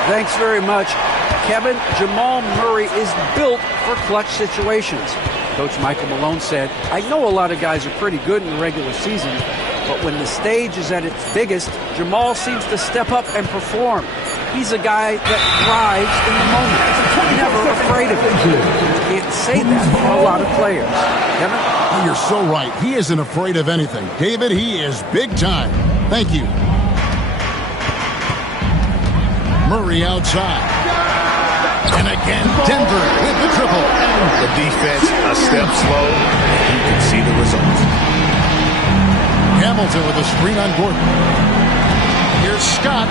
Thanks very much. Kevin, Jamal Murray is built for clutch situations. Coach Michael Malone said, I know a lot of guys are pretty good in the regular season, but when the stage is at its biggest, Jamal seems to step up and perform. He's a guy that thrives in the moment. Never afraid of it. You can't say that for a lot of players. Kevin? Oh, you're so right. He isn't afraid of anything. David, he is big time. Thank you. Murray outside. And again, Denver with the triple. The defense a step slow. You can see the results. Hamilton with a screen on Gordon. Here's Scott.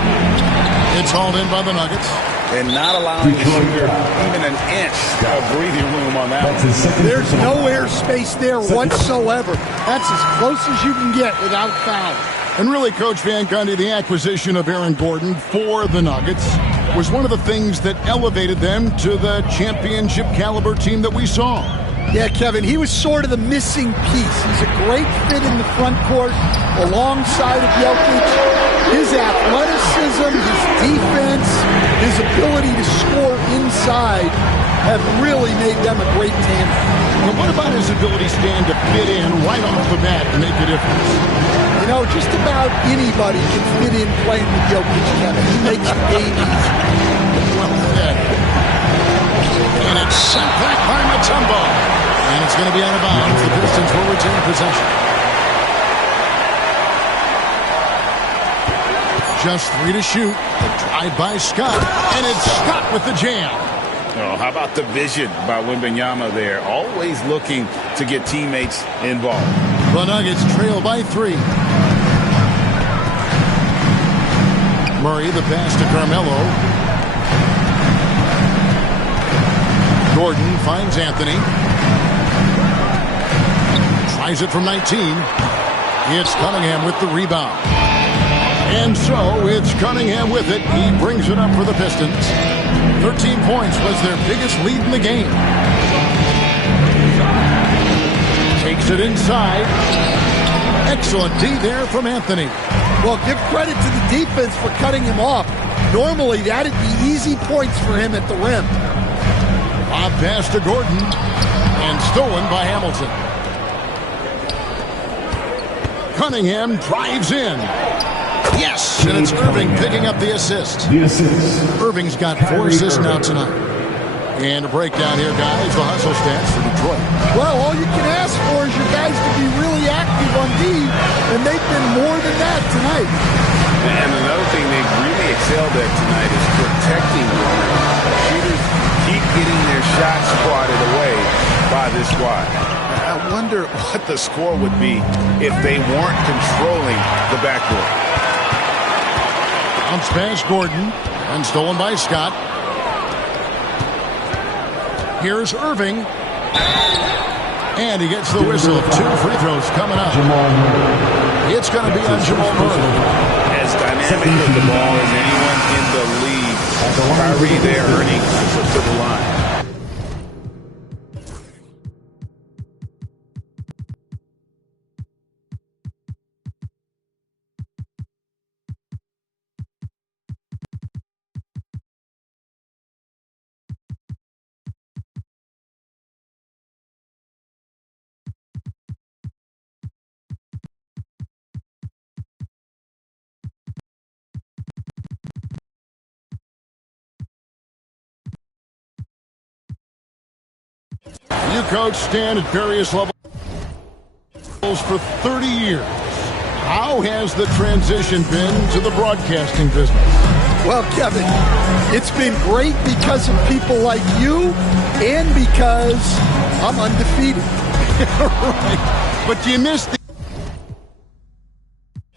It's hauled in by the Nuggets. And not allowing the shooter even an inch of breathing room on that one. There's no air space there whatsoever. That's as close as you can get without foul. And really, Coach Van Gundy, the acquisition of Aaron Gordon for the Nuggets was one of the things that elevated them to the championship caliber team that we saw. Yeah, Kevin, he was sort of the missing piece. He's a great fit in the front court alongside of Jokic. His athleticism, his defense, his ability to score inside have really made them a great tandem. But what about his ability, Stan, to fit in right off the bat and make a difference? You know, just about anybody can fit in playing with Jokic, Kevin. He makes the game easy. Well said. And it's sent back by Mutombo. And it's going to be out of bounds. The Pistons will retain possession. Just 3 to shoot. The drive by Scott. And it's Scott with the jam. Oh, how about the vision by Wembanyama there? Always looking to get teammates involved. The Nuggets trail by 3. Murray, the pass to Carmelo. Gordon finds Anthony. Tries it from 19. It's Cunningham with the rebound. And so it's Cunningham with it. He brings it up for the Pistons. 13 points was their biggest lead in the game. Takes it inside. Excellent D there from Anthony. Well, give credit to the defense for cutting him off. Normally, that'd be easy points for him at the rim. Lob pass to Gordon. And stolen by Hamilton. Cunningham drives in. Yes, and it's Irving picking up the assist. Irving's got 4 assists now tonight. And a breakdown here, guys. The hustle stats for Detroit. Well, all you can ask for is your guys to be really active on D, and they've been more than that tonight. And another thing they've really excelled at tonight is protecting the rim. Shooters keep getting their shots swatted away by this squad. I wonder what the score would be if they weren't controlling the backboard. Bounce pass Gordon, and stolen by Scott. Here's Irving. And he gets the whistle. 2 free throws coming up. It's going to be on Jamal Murray. As dynamic with the ball as anyone in the league. Kyrie there earning a trip to the line. You coach Stan at various levels for 30 years. How has the transition been to the broadcasting business? Well, Kevin, it's been great because of people like you and because I'm undefeated. Right. But do you miss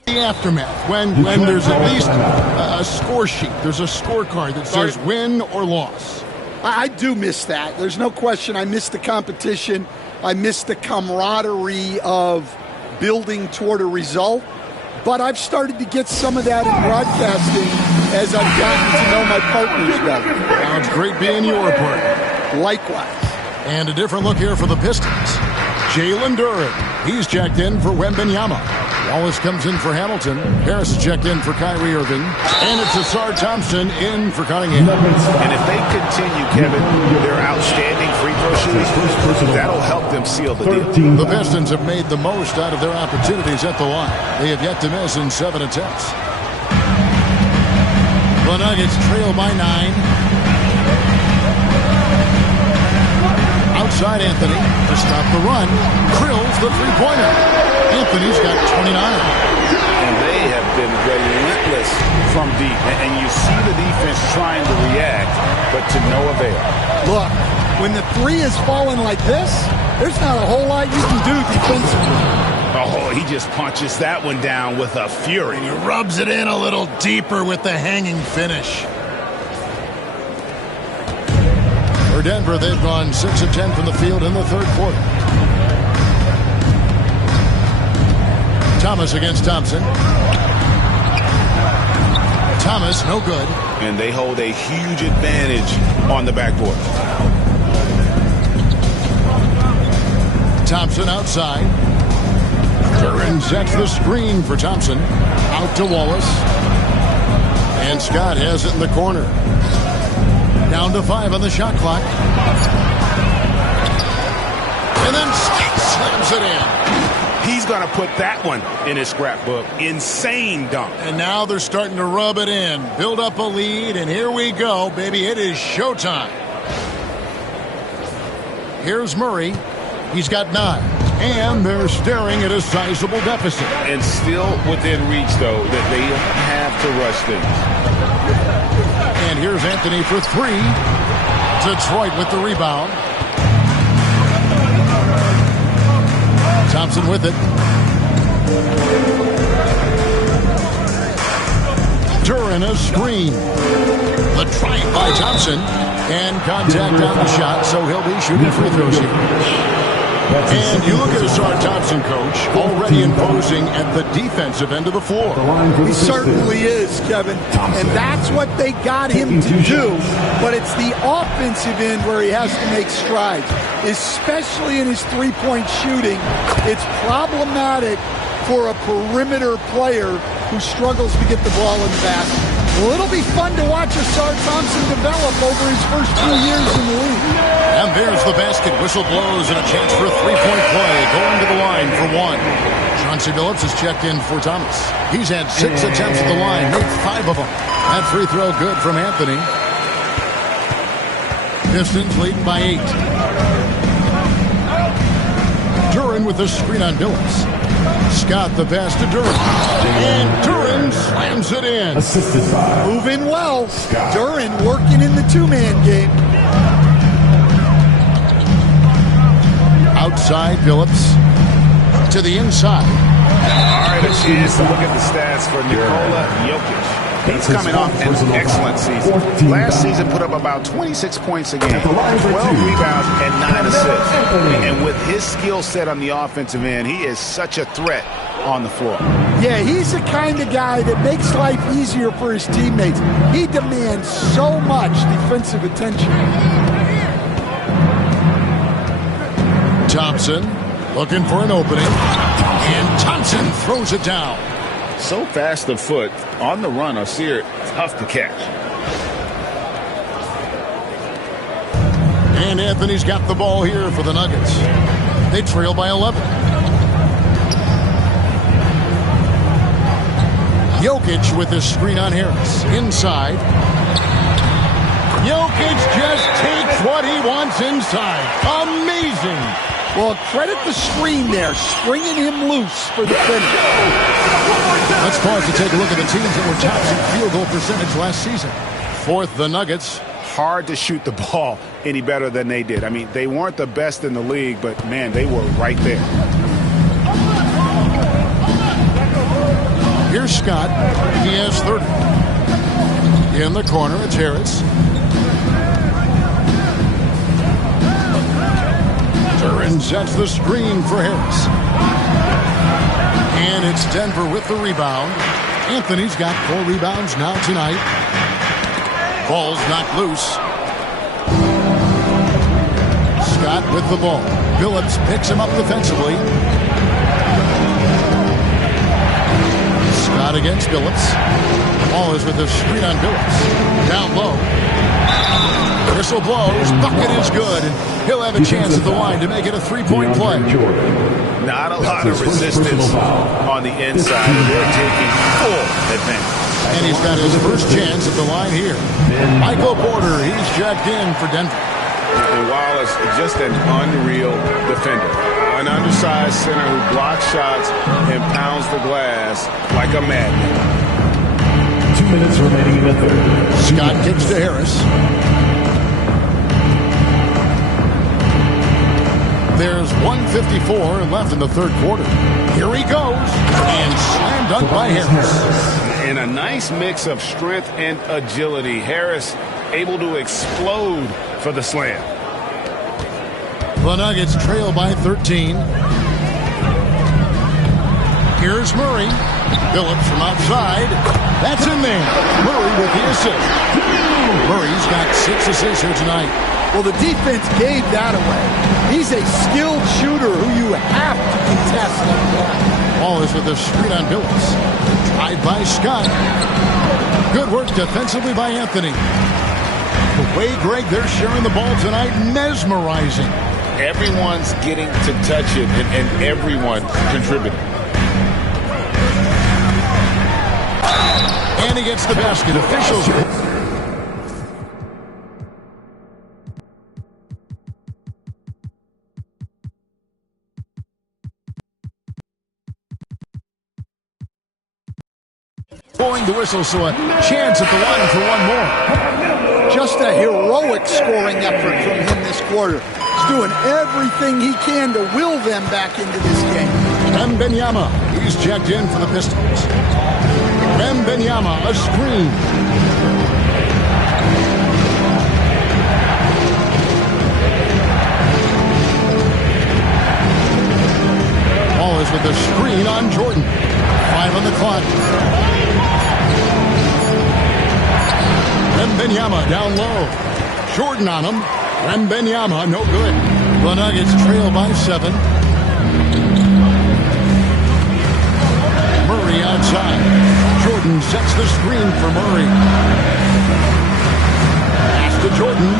the aftermath when there's at least a score sheet? There's a scorecard that says win or loss. I do miss that. There's no question. I miss the competition. I miss the camaraderie of building toward a result. But I've started to get some of that in broadcasting as I've gotten to know my partners better. Sounds great being your partner. Likewise. And a different look here for the Pistons. Jalen Duren. He's checked in for Wembanyama. Wallace comes in for Hamilton. Harris is checked in for Kyrie Irving. And it's Asar Thompson in for Cunningham. And if they continue, Kevin, their outstanding free throw shooting, that'll help them seal the deal. The Pistons have made the most out of their opportunities at the line. They have yet to miss in 7 attempts. The Nuggets trail by 9. Outside Anthony to stop the run. Krills the three-pointer. Anthony's got 29. And they have been relentless from deep. And you see the defense trying to react, but to no avail. Look, when the three is falling like this, there's not a whole lot you can do defensively. Oh, he just punches that one down with a fury. He rubs it in a little deeper with the hanging finish. For Denver, they've gone 6 of 10 from the field in the third quarter. Thomas against Thompson. Thomas, no good. And they hold a huge advantage on the backboard. Thompson outside. Duren sets the screen for Thompson. Out to Wallace. And Scott has it in the corner. Down to 5 on the shot clock. And then Scott slams it in. He's going to put that one in his scrapbook. Insane dunk. And now they're starting to rub it in. Build up a lead, and here we go, baby. It is showtime. Here's Murray. He's got 9. And they're staring at a sizable deficit. And still within reach, though, that they don't have to rush things. And here's Anthony for 3. Detroit with the rebound. Thompson with it. Duren a screen. The try by Thompson. And contact on the shot, so he'll be shooting free throws here. And you look at Asar Thompson, Coach, already imposing at the defensive end of the floor. He certainly is, Kevin. And that's what they got him to do. But it's the offensive end where he has to make strides, especially in his three-point shooting. It's problematic for a perimeter player who struggles to get the ball in the basket. Well, it'll be fun to watch Asar Thompson develop over his first few years in the league. And there's the basket. Whistle blows and a chance for a three-point play. Going to the line for 1. Chauncey Billups has checked in for Thomas. He's had 6 attempts at the line, made 5 of them. That free throw good from Anthony. Pistons leading by 8. Duran with the screen on Billups. Scott the pass to Duran. And Duran slams it in. Moving well. Duran working in the two-man game. Outside Billups to the inside. All right, a chance to look at the stats for Nikola Jokic. He's coming off an excellent season. Last season put up about 26 points a game, 12 rebounds, and 9 assists. And with his skill set on the offensive end, he is such a threat on the floor. Yeah, he's the kind of guy that makes life easier for his teammates. He demands so much defensive attention. Thompson looking for an opening. And Thompson throws it down. So fast of foot, on the run, Osir, tough to catch. And Anthony's got the ball here for the Nuggets. They trail by 11. Jokic with his screen on Harris. Inside. Jokic just takes what he wants inside. Amazing. Well, credit the screen there, springing him loose for the finish. Let's pause to take a look at the teams that were tops in field goal percentage last season. Fourth, the Nuggets. Hard to shoot the ball any better than they did. I mean, they weren't the best in the league, but, man, they were right there. Here's Scott. He has 30. In the corner, it's Harris. Duran sets the screen for Harris. And it's Denver with the rebound. Anthony's got 4 rebounds now tonight. Ball's knocked loose. Scott with the ball. Billups picks him up defensively. Scott against Billups. Ball is with the screen on Billups. Down low. Whistle blows. Bucket is good. And he'll have a chance at the line to make it a 3-point play. Not a lot of resistance on the inside. They're taking full advantage. And he's got his first chance at the line here. Michael Porter, he's checked in for Denver. And Wallace, just an unreal defender. An undersized center who blocks shots and pounds the glass like a madman. 2 minutes remaining in the third. Scott kicks to Harris. There's 1:54 left in the third quarter. Here he goes. And slam dunk by Harris. And a nice mix of strength and agility. Harris able to explode for the slam. The Nuggets trail by 13. Here's Murray. Billups from outside. That's in there. Murray with the assist. Murray's got 6 assists here tonight. Well, the defense gave that away. He's a skilled shooter who you have to contest. Ball is with the screen on Billups. Tried by Scott. Good work defensively by Anthony. The way, Greg, they're sharing the ball tonight, mesmerizing. Everyone's getting to touch it, and everyone's contributing. And he gets the basket. Officials. Blowing the whistle, so a chance at the line for one more. Just a heroic scoring effort from him this quarter. He's doing everything he can to will them back into this game. Wembanyama, he's checked in for the Pistons. Wembanyama, a screen. Ball is with the screen on Jordan. 5 on the clock. Wembanyama down low. Jordan on him. Wembanyama, no good. The Nuggets trail by 7. Murray outside. Jordan sets the screen for Murray. Pass to Jordan.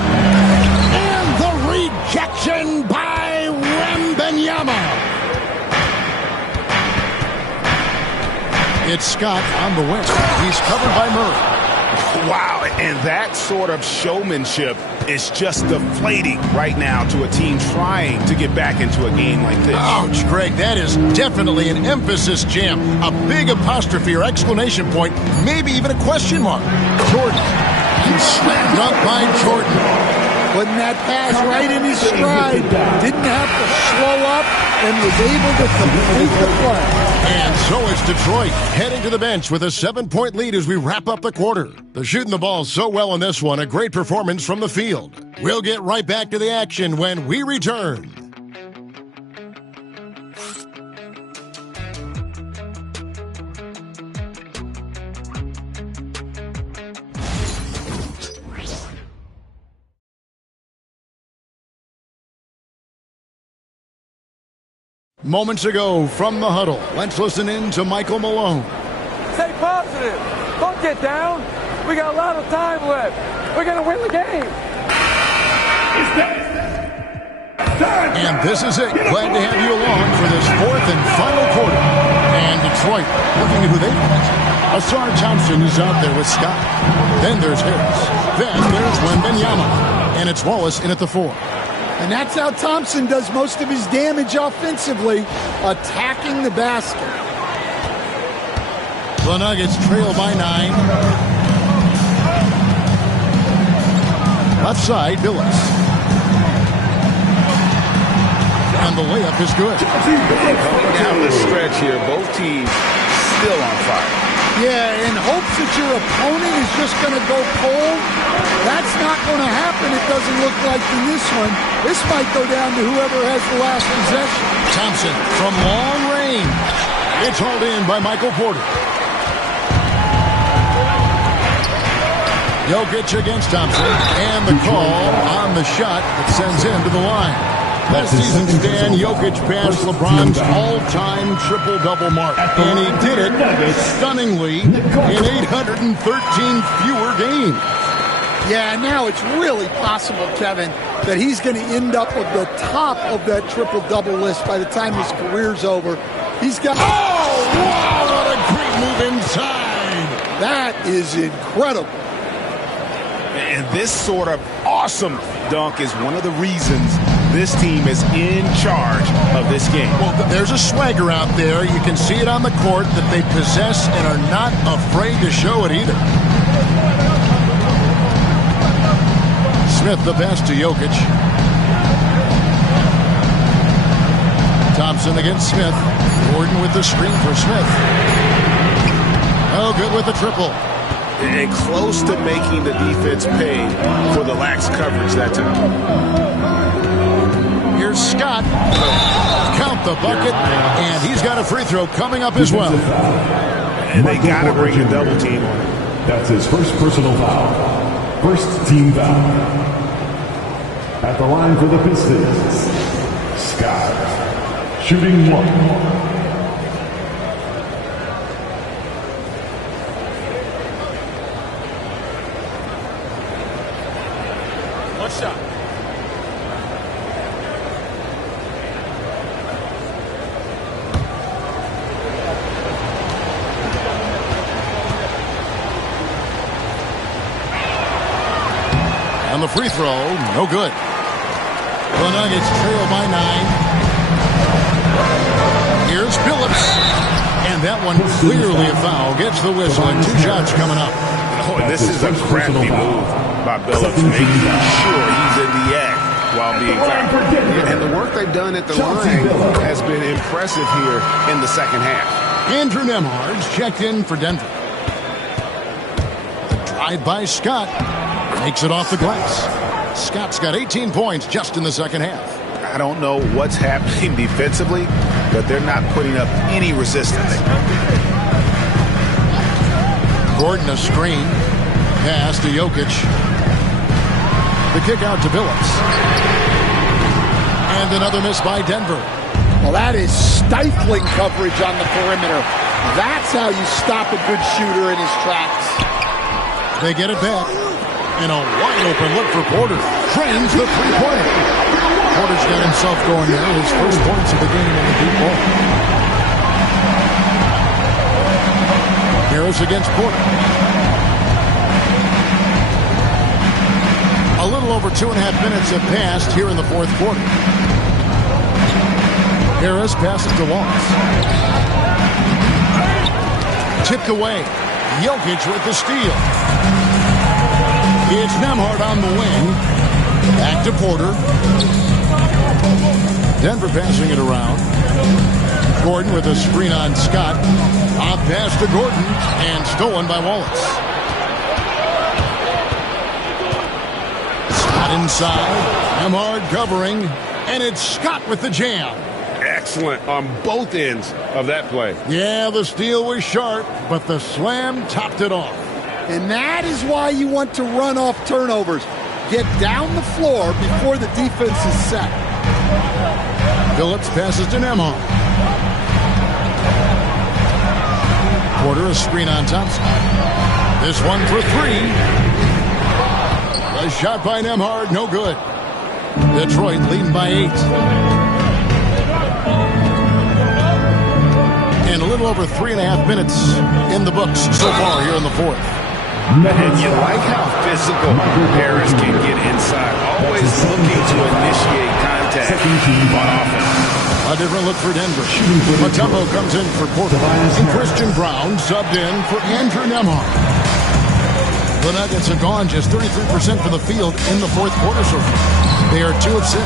And the rejection by Wembanyama. It's Scott on the wing. He's covered by Murray. Wow, and that sort of showmanship is just deflating right now to a team trying to get back into a game like this. Ouch, Greg, that is definitely an emphasis jam. A big apostrophe or exclamation point, maybe even a question mark. Jordan, and slammed up by Jordan. Putting that pass right in his stride. Didn't have to slow up and was able to complete the play. And so is Detroit, heading to the bench with a 7-point lead as we wrap up the quarter. They're shooting the ball so well in this one, a great performance from the field. We'll get right back to the action when we return. Moments ago from the huddle, let's listen in to Michael Malone. Stay positive. Don't get down. We got a lot of time left. We're going to win the game. And this is it. Glad to have you along for this fourth and final quarter. And Detroit, looking at who they've got. Asar Thompson is out there with Scott. Then there's Harris. Then there's Wembanyama. And it's Wallace in at the 4. And that's how Thompson does most of his damage offensively, attacking the basket. The Nuggets trail by 9. Left side, Billups. And the layup is good. Down the stretch here, both teams still on fire. Yeah, in hopes that your opponent is just going to go cold. That's not going to happen, it doesn't look like in this one. This might go down to whoever has the last possession. Thompson from long range. It's hauled in by Michael Porter. Jokic against Thompson. And the call on the shot that sends him to the line. Last season, Stan, Jokic passed LeBron's all-time triple-double mark. And he did it stunningly in 813 fewer games. Yeah, now it's really possible, Kevin, that he's going to end up at the top of that triple-double list by the time his career's over. He's got... Oh, wow, what a great move inside. That is incredible. And this sort of awesome dunk is one of the reasons this team is in charge of this game. Well, there's a swagger out there. You can see it on the court that they possess and are not afraid to show it either. Smith the best to Jokic. Thompson against Smith. Gordon with the screen for Smith. Oh, good with the triple. And close to making the defense pay for the lax coverage that time. Here's Scott. Count the bucket, and he's got a free throw coming up as well. And they got to bring a double team on him. That's his first personal foul. First team foul. At the line for the Pistons, Scott, shooting 1. Shot. On the free throw, no good. The Nuggets trail by 9. Here's Billups. And that one clearly a foul. Gets the whistle and 2 shots coming up. Oh, and this is a crafty move by Billups, making sure he's in the act while being fouled. And the work they've done at the line has been impressive here in the second half. Andrew Nembhard's checked in for Denver. The drive by Scott makes it off the glass. Scott's got 18 points just in the second half. I don't know what's happening defensively, but they're not putting up any resistance. Gordon a screen. Pass to Jokic. The kick out to Billups. And another miss by Denver. Well, that is stifling coverage on the perimeter. That's how you stop a good shooter in his tracks. They get it back. And a wide-open look for Porter. Drains the three-pointer. Porter's got himself going there. His first points of the game on the deep ball. Harris against Porter. A little over 2.5 minutes have passed here in the fourth quarter. Harris passes to Wallace. Tipped away. Jokic with the steal. It's Nembhard on the wing. Back to Porter. Denver passing it around. Gordon with a screen on Scott. Off pass to Gordon and stolen by Wallace. Scott inside. Nembhard covering. And it's Scott with the jam. Excellent on both ends of that play. Yeah, the steal was sharp, but the slam topped it off. And that is why you want to run off turnovers. Get down the floor before the defense is set. Phillips passes to Nembhard. Porter a screen on Thompson. This one for three. A shot by Nembhard, no good. Detroit leading by 8. And a little over 3.5 minutes in the books so far here in the fourth. And you like how physical Harris can get inside. Always looking to initiate contact on offense. A different look for Denver. Mutombo comes in for Porter. And Christian Brown subbed in for Andrew Nembhard. The Nuggets have gone just 33% from the field in the fourth quarter so far. They are 2 of 6.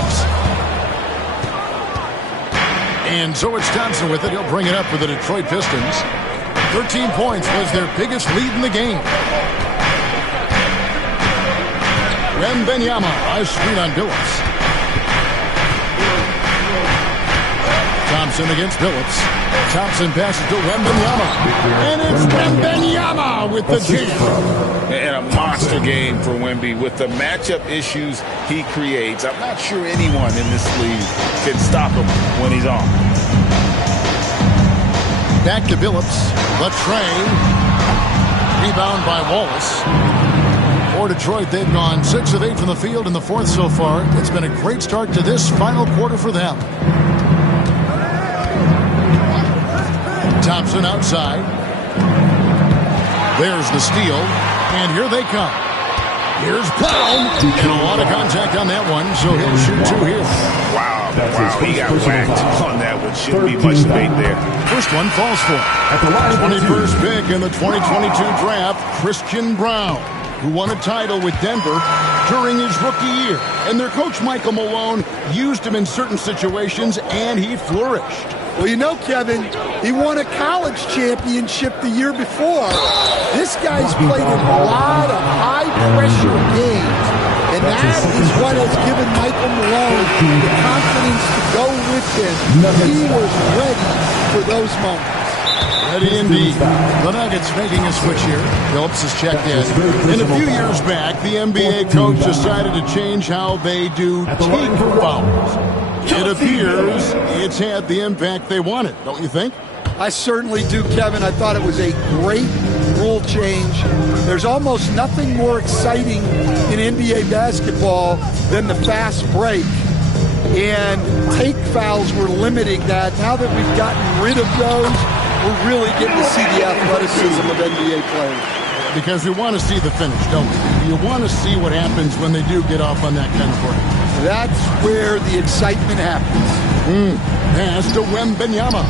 And so it's Thompson with it. He'll bring it up for the Detroit Pistons. 13 points was their biggest lead in the game. Wembanyama, a screen on Billups. Thompson against Billups. Thompson passes to Wembanyama. And it's Wembanyama with the jam. And a monster game for Wemby with the matchup issues he creates. I'm not sure anyone in this league can stop him when he's on. Back to Billups. Latray. Rebound by Wallace. For Detroit, they've gone 6 of 8 from the field in the fourth so far. It's been a great start to this final quarter for them. Thompson outside. There's the steal. And here they come. Here's Brown. And a lot of contact on that one, so he'll shoot 2 here. Wow, he got whacked on that one. Shouldn't be much debate there. First one falls for him. 21st pick in the 2022 draft, Christian Brown, who won a title with Denver during his rookie year. And their coach, Michael Malone, used him in certain situations, and he flourished. Well, you know, Kevin, he won a college championship the year before. This guy's played in a lot of high-pressure games, and that is what has given Michael Malone the confidence to go with him. He was ready for those moments. Ready indeed. The Nuggets making a switch here. Phillips has checked in. And a few years back, the NBA coach decided to change how they do take fouls. It appears it's had the impact they wanted, don't you think? I certainly do, Kevin. I thought it was a great rule change. There's almost nothing more exciting in NBA basketball than the fast break. And take fouls were limiting that. Now that we've gotten rid of those, we're really getting to see the athleticism of NBA players. Because we want to see the finish, don't we? You want to see what happens when they do get off on that kind of break. That's where the excitement happens. Pass to Wembanyama.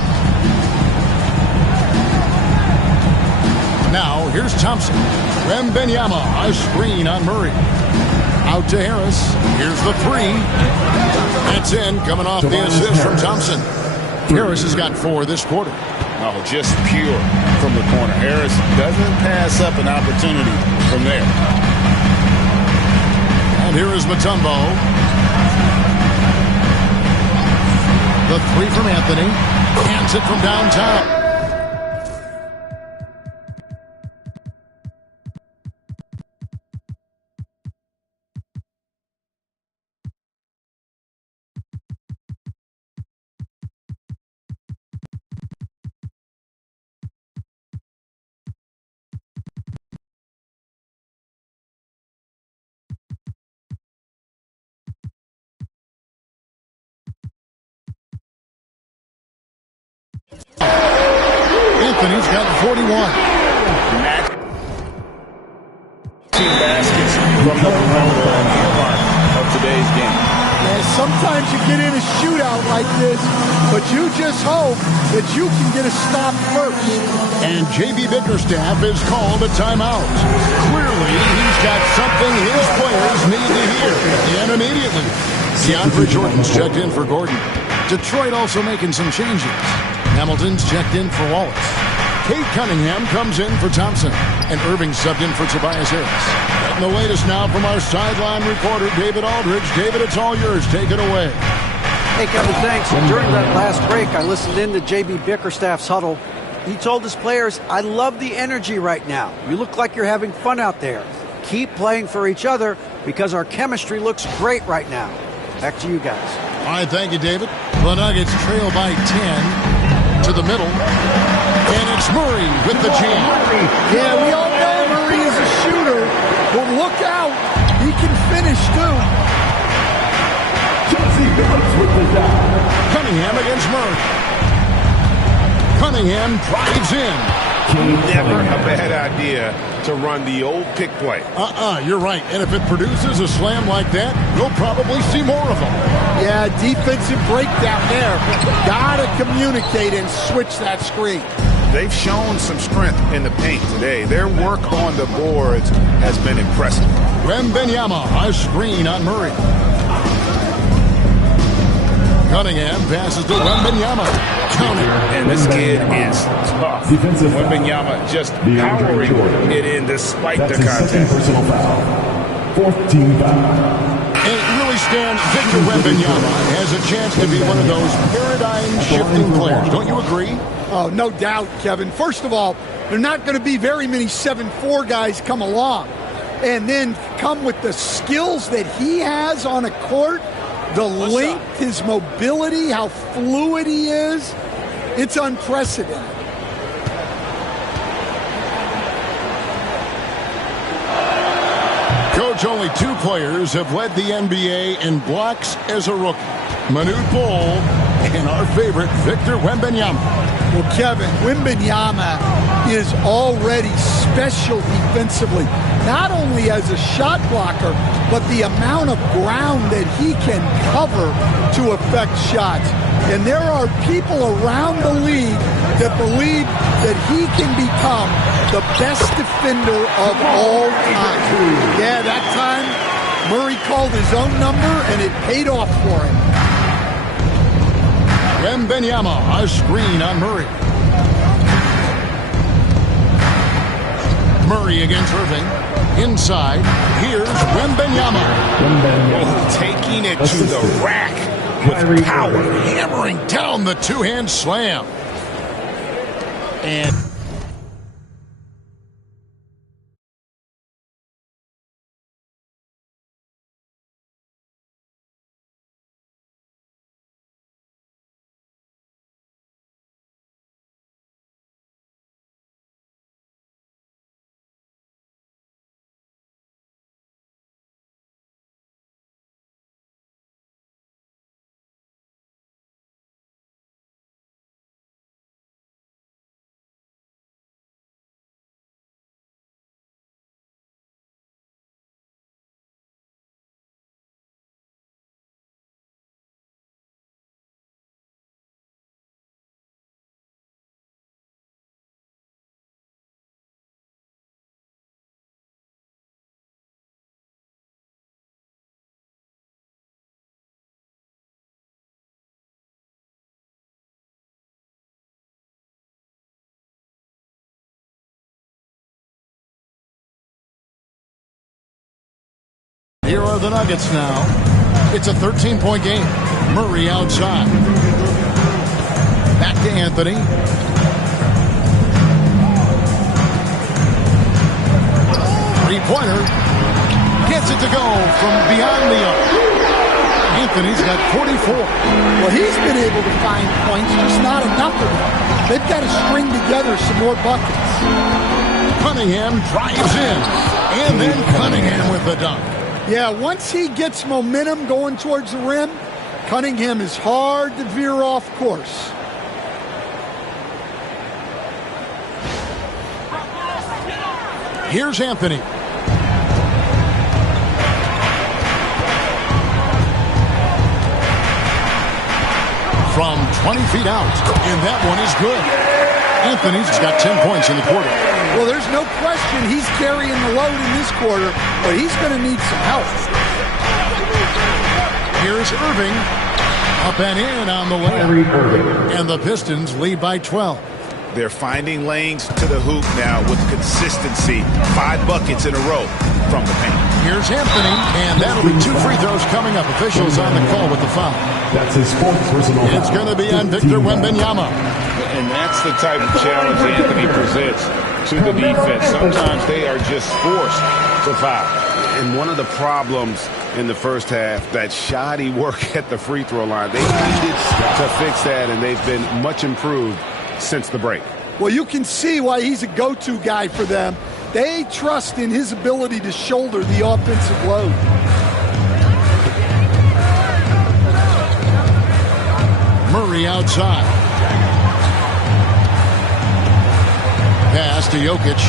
Now, here's Thompson. Wembanyama, a screen on Murray. Out to Harris. Here's the 3. That's in, coming off the assist from Thompson. Harris has got 4 this quarter. Oh, just pure from the corner. Harris doesn't pass up an opportunity from there. And here is Mutombo. The 3 from Anthony. Hands it from downtown. Anthony's got 41. from the perimeter arc of today's game. And sometimes you get in a shootout like this, but you just hope that you can get a stop first. And J.B. Bickerstaff is called a timeout. Clearly, he's got something his players need to hear. And immediately, DeAndre Jordan's checked in for Gordon. Detroit also making some changes. Hamilton's checked in for Wallace. Kate Cunningham comes in for Thompson. And Irving subbed in for Tobias Harris. And the latest now from our sideline reporter, David Aldridge. David, it's all yours. Take it away. Hey, Kevin, thanks. During that last break, I listened in to J.B. Bickerstaff's huddle. He told his players, I love the energy right now. You look like you're having fun out there. Keep playing for each other because our chemistry looks great right now. Back to you guys. All right, thank you, David. The Nuggets trail by 10 to the middle. And it's Murray with the jam. Yeah, we all know Murray is a shooter, but look out. He can finish, too. Cunningham against Murray. Cunningham drives in. Never a bad idea to run the old pick play. You're right. And if it produces a slam like that, you'll probably see more of them. Yeah, defensive breakdown there. Gotta communicate and switch that screen. They've shown some strength in the paint today. Their work on the boards has been impressive. Wembanyama, a screen on Murray. Cunningham passes to Wembanyama. Counting. And this kid is tough. Wembanyama just powering it in despite the contact. Personal foul. Fourth team foul. And it really stands. Victor Wembanyama has a chance to be one of those paradigm-shifting players. Don't you agree? Oh, no doubt, Kevin. First of all, there are not going to be very many 7'4" guys come along and then come with the skills that he has on a court, the length, his mobility, how fluid he is. It's unprecedented. Coach, only 2 players have led the NBA in blocks as a rookie. Manute Bol and our favorite, Victor Wembanyama. Well, Kevin, Wembanyama is already special defensively, not only as a shot blocker, but the amount of ground that he can cover to affect shots. And there are people around the league that believe that he can become the best defender of all time. Yeah, that time, Murray called his own number, and it paid off for him. Wembanyama, a screen on Murray. Murray against Irving. Inside, here's Wembanyama. Taking it to the rack with power. Hammering down the two-hand slam. And here are the Nuggets now. It's a 13-point game. Murray outside. Back to Anthony. Three-pointer. Gets it to go from beyond the arc. Anthony's got 44. Well, he's been able to find points, just not enough of them. They've got to string together some more buckets. Cunningham drives in. And then Cunningham with the dunk. Yeah, once he gets momentum going towards the rim, Cunningham is hard to veer off course. Here's Anthony. 20 feet out, and that one is good. Anthony's got 10 points in the quarter. Well, there's no question he's carrying the load in this quarter, but he's going to need some help. Here's Irving. Up and in on the layup. And the Pistons lead by 12. They're finding lanes to the hoop now with consistency. 5 buckets in a row from the paint. Here's Anthony, and that'll be 2 free throws coming up. Officials on the call with the foul. That's his fourth personal foul. It's going to be on Victor Wembanyama. And that's the type of challenge Anthony presents to the defense. Sometimes they are just forced to foul. And one of the problems in the first half, that shoddy work at the free throw line. They needed to fix that, and they've been much improved since the break. Well, you can see why he's a go-to guy for them. They trust in his ability to shoulder the offensive load. Murray outside. Pass to Jokic.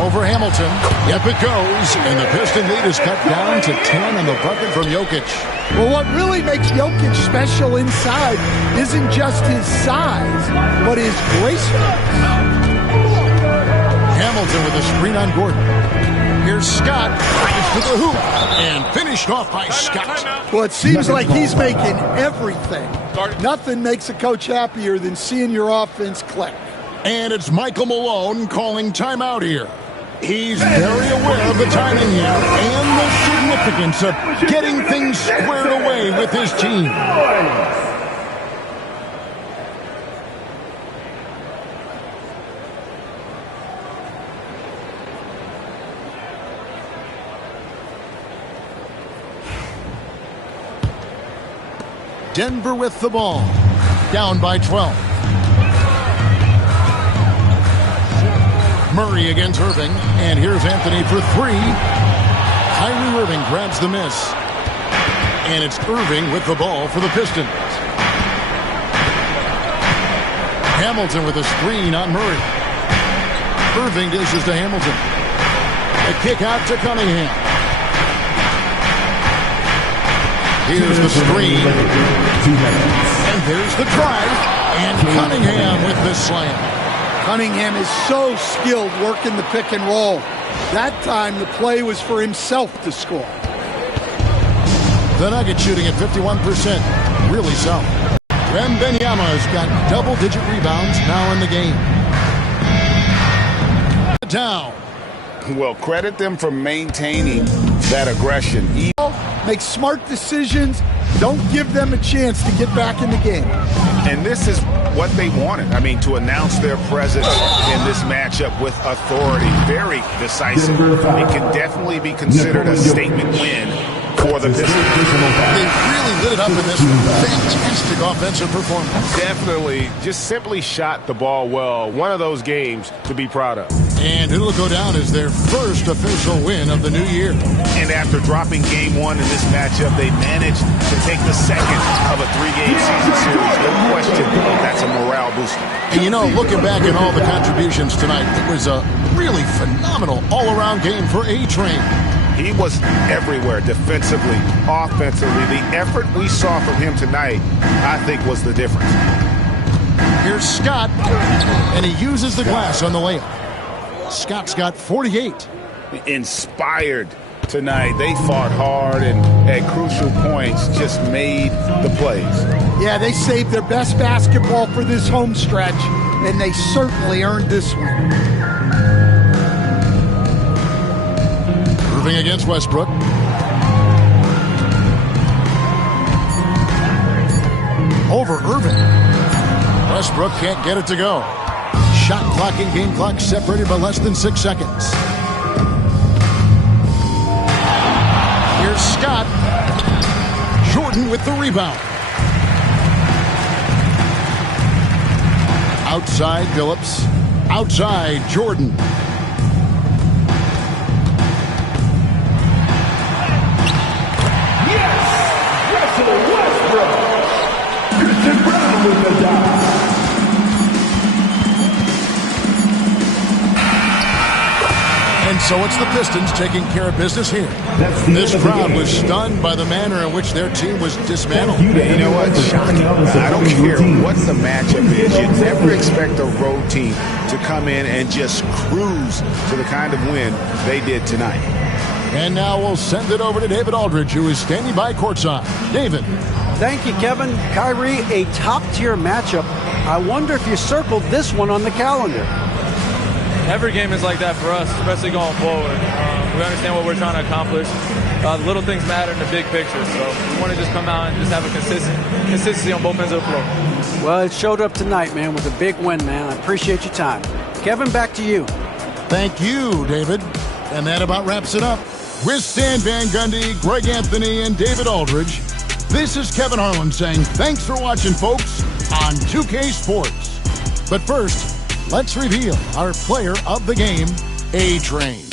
Over Hamilton. Yep, it goes. And the Piston lead is cut down to 10 on the bucket from Jokic. Well, what really makes Jokic special inside isn't just his size, but his gracefulness. Hamilton with a screen on Gordon. Here's Scott. Drives to the hoop. And finished off by Scott. Well, it seems like he's making everything. Nothing makes a coach happier than seeing your offense click. And it's Michael Malone calling timeout here. He's very aware of the timing here and the significance of getting things squared away with his team. Denver with the ball. Down by 12. Murray against Irving, and here's Anthony for 3. Kyrie Irving grabs the miss, and it's Irving with the ball for the Pistons. Hamilton with a screen on Murray. Irving dishes to Hamilton. A kick out to Cunningham. Here's the screen, and there's the drive, and Cunningham with the slam. Cunningham is so skilled working the pick and roll. That time the play was for himself to score. The Nuggets shooting at 51%. Really solid. Wembanyama's got double-digit rebounds now in the game. Down. Well, credit them for maintaining that aggression. Make smart decisions. Don't give them a chance to get back in the game. And this is what they wanted. I mean, to announce their presence in this matchup with authority. Very decisive. It can definitely be considered a statement win for the Pistons. They really lit it up in this fantastic offensive performance. Definitely just simply shot the ball well. One of those games to be proud of. And it'll go down as their first official win of the new year. And after dropping game 1 in this matchup, they managed to take the second of a 3-game season series. No question, that's a morale booster. And you know, looking back at all the contributions tonight, it was a really phenomenal all-around game for A-Train. He was everywhere, defensively, offensively. The effort we saw from him tonight, I think, was the difference. Here's Scott, and he uses the glass on the layup. Scott's got 48. Inspired tonight. They fought hard and at crucial points just made the plays. Yeah, they saved their best basketball for this home stretch, and they certainly earned this one. Irving against Westbrook. Over Irving. Westbrook can't get it to go. Shot clock and game clock separated by less than 6 seconds. Here's Scott. Jordan with the rebound. Outside Phillips. Outside Jordan. So it's the Pistons taking care of business here. This crowd was stunned by the manner in which their team was dismantled. You know what? Shocking. I don't care what the matchup is. You never expect a road team to come in and just cruise to the kind of win they did tonight. And now we'll send it over to David Aldridge, who is standing by courtside. David. Thank you, Kevin. Kyrie, a top-tier matchup. I wonder if you circled this one on the calendar. Every game is like that for us, especially going forward. We understand what we're trying to accomplish. The little things matter in the big picture, so we want to just come out and just have a consistency on both ends of the floor. Well, it showed up tonight, man, with a big win, man. I appreciate your time. Kevin, back to you. Thank you, David. And that about wraps it up. With Stan Van Gundy, Greg Anthony, and David Aldridge, this is Kevin Harlan saying thanks for watching, folks, on 2K Sports. But first, let's reveal our player of the game, A-Train.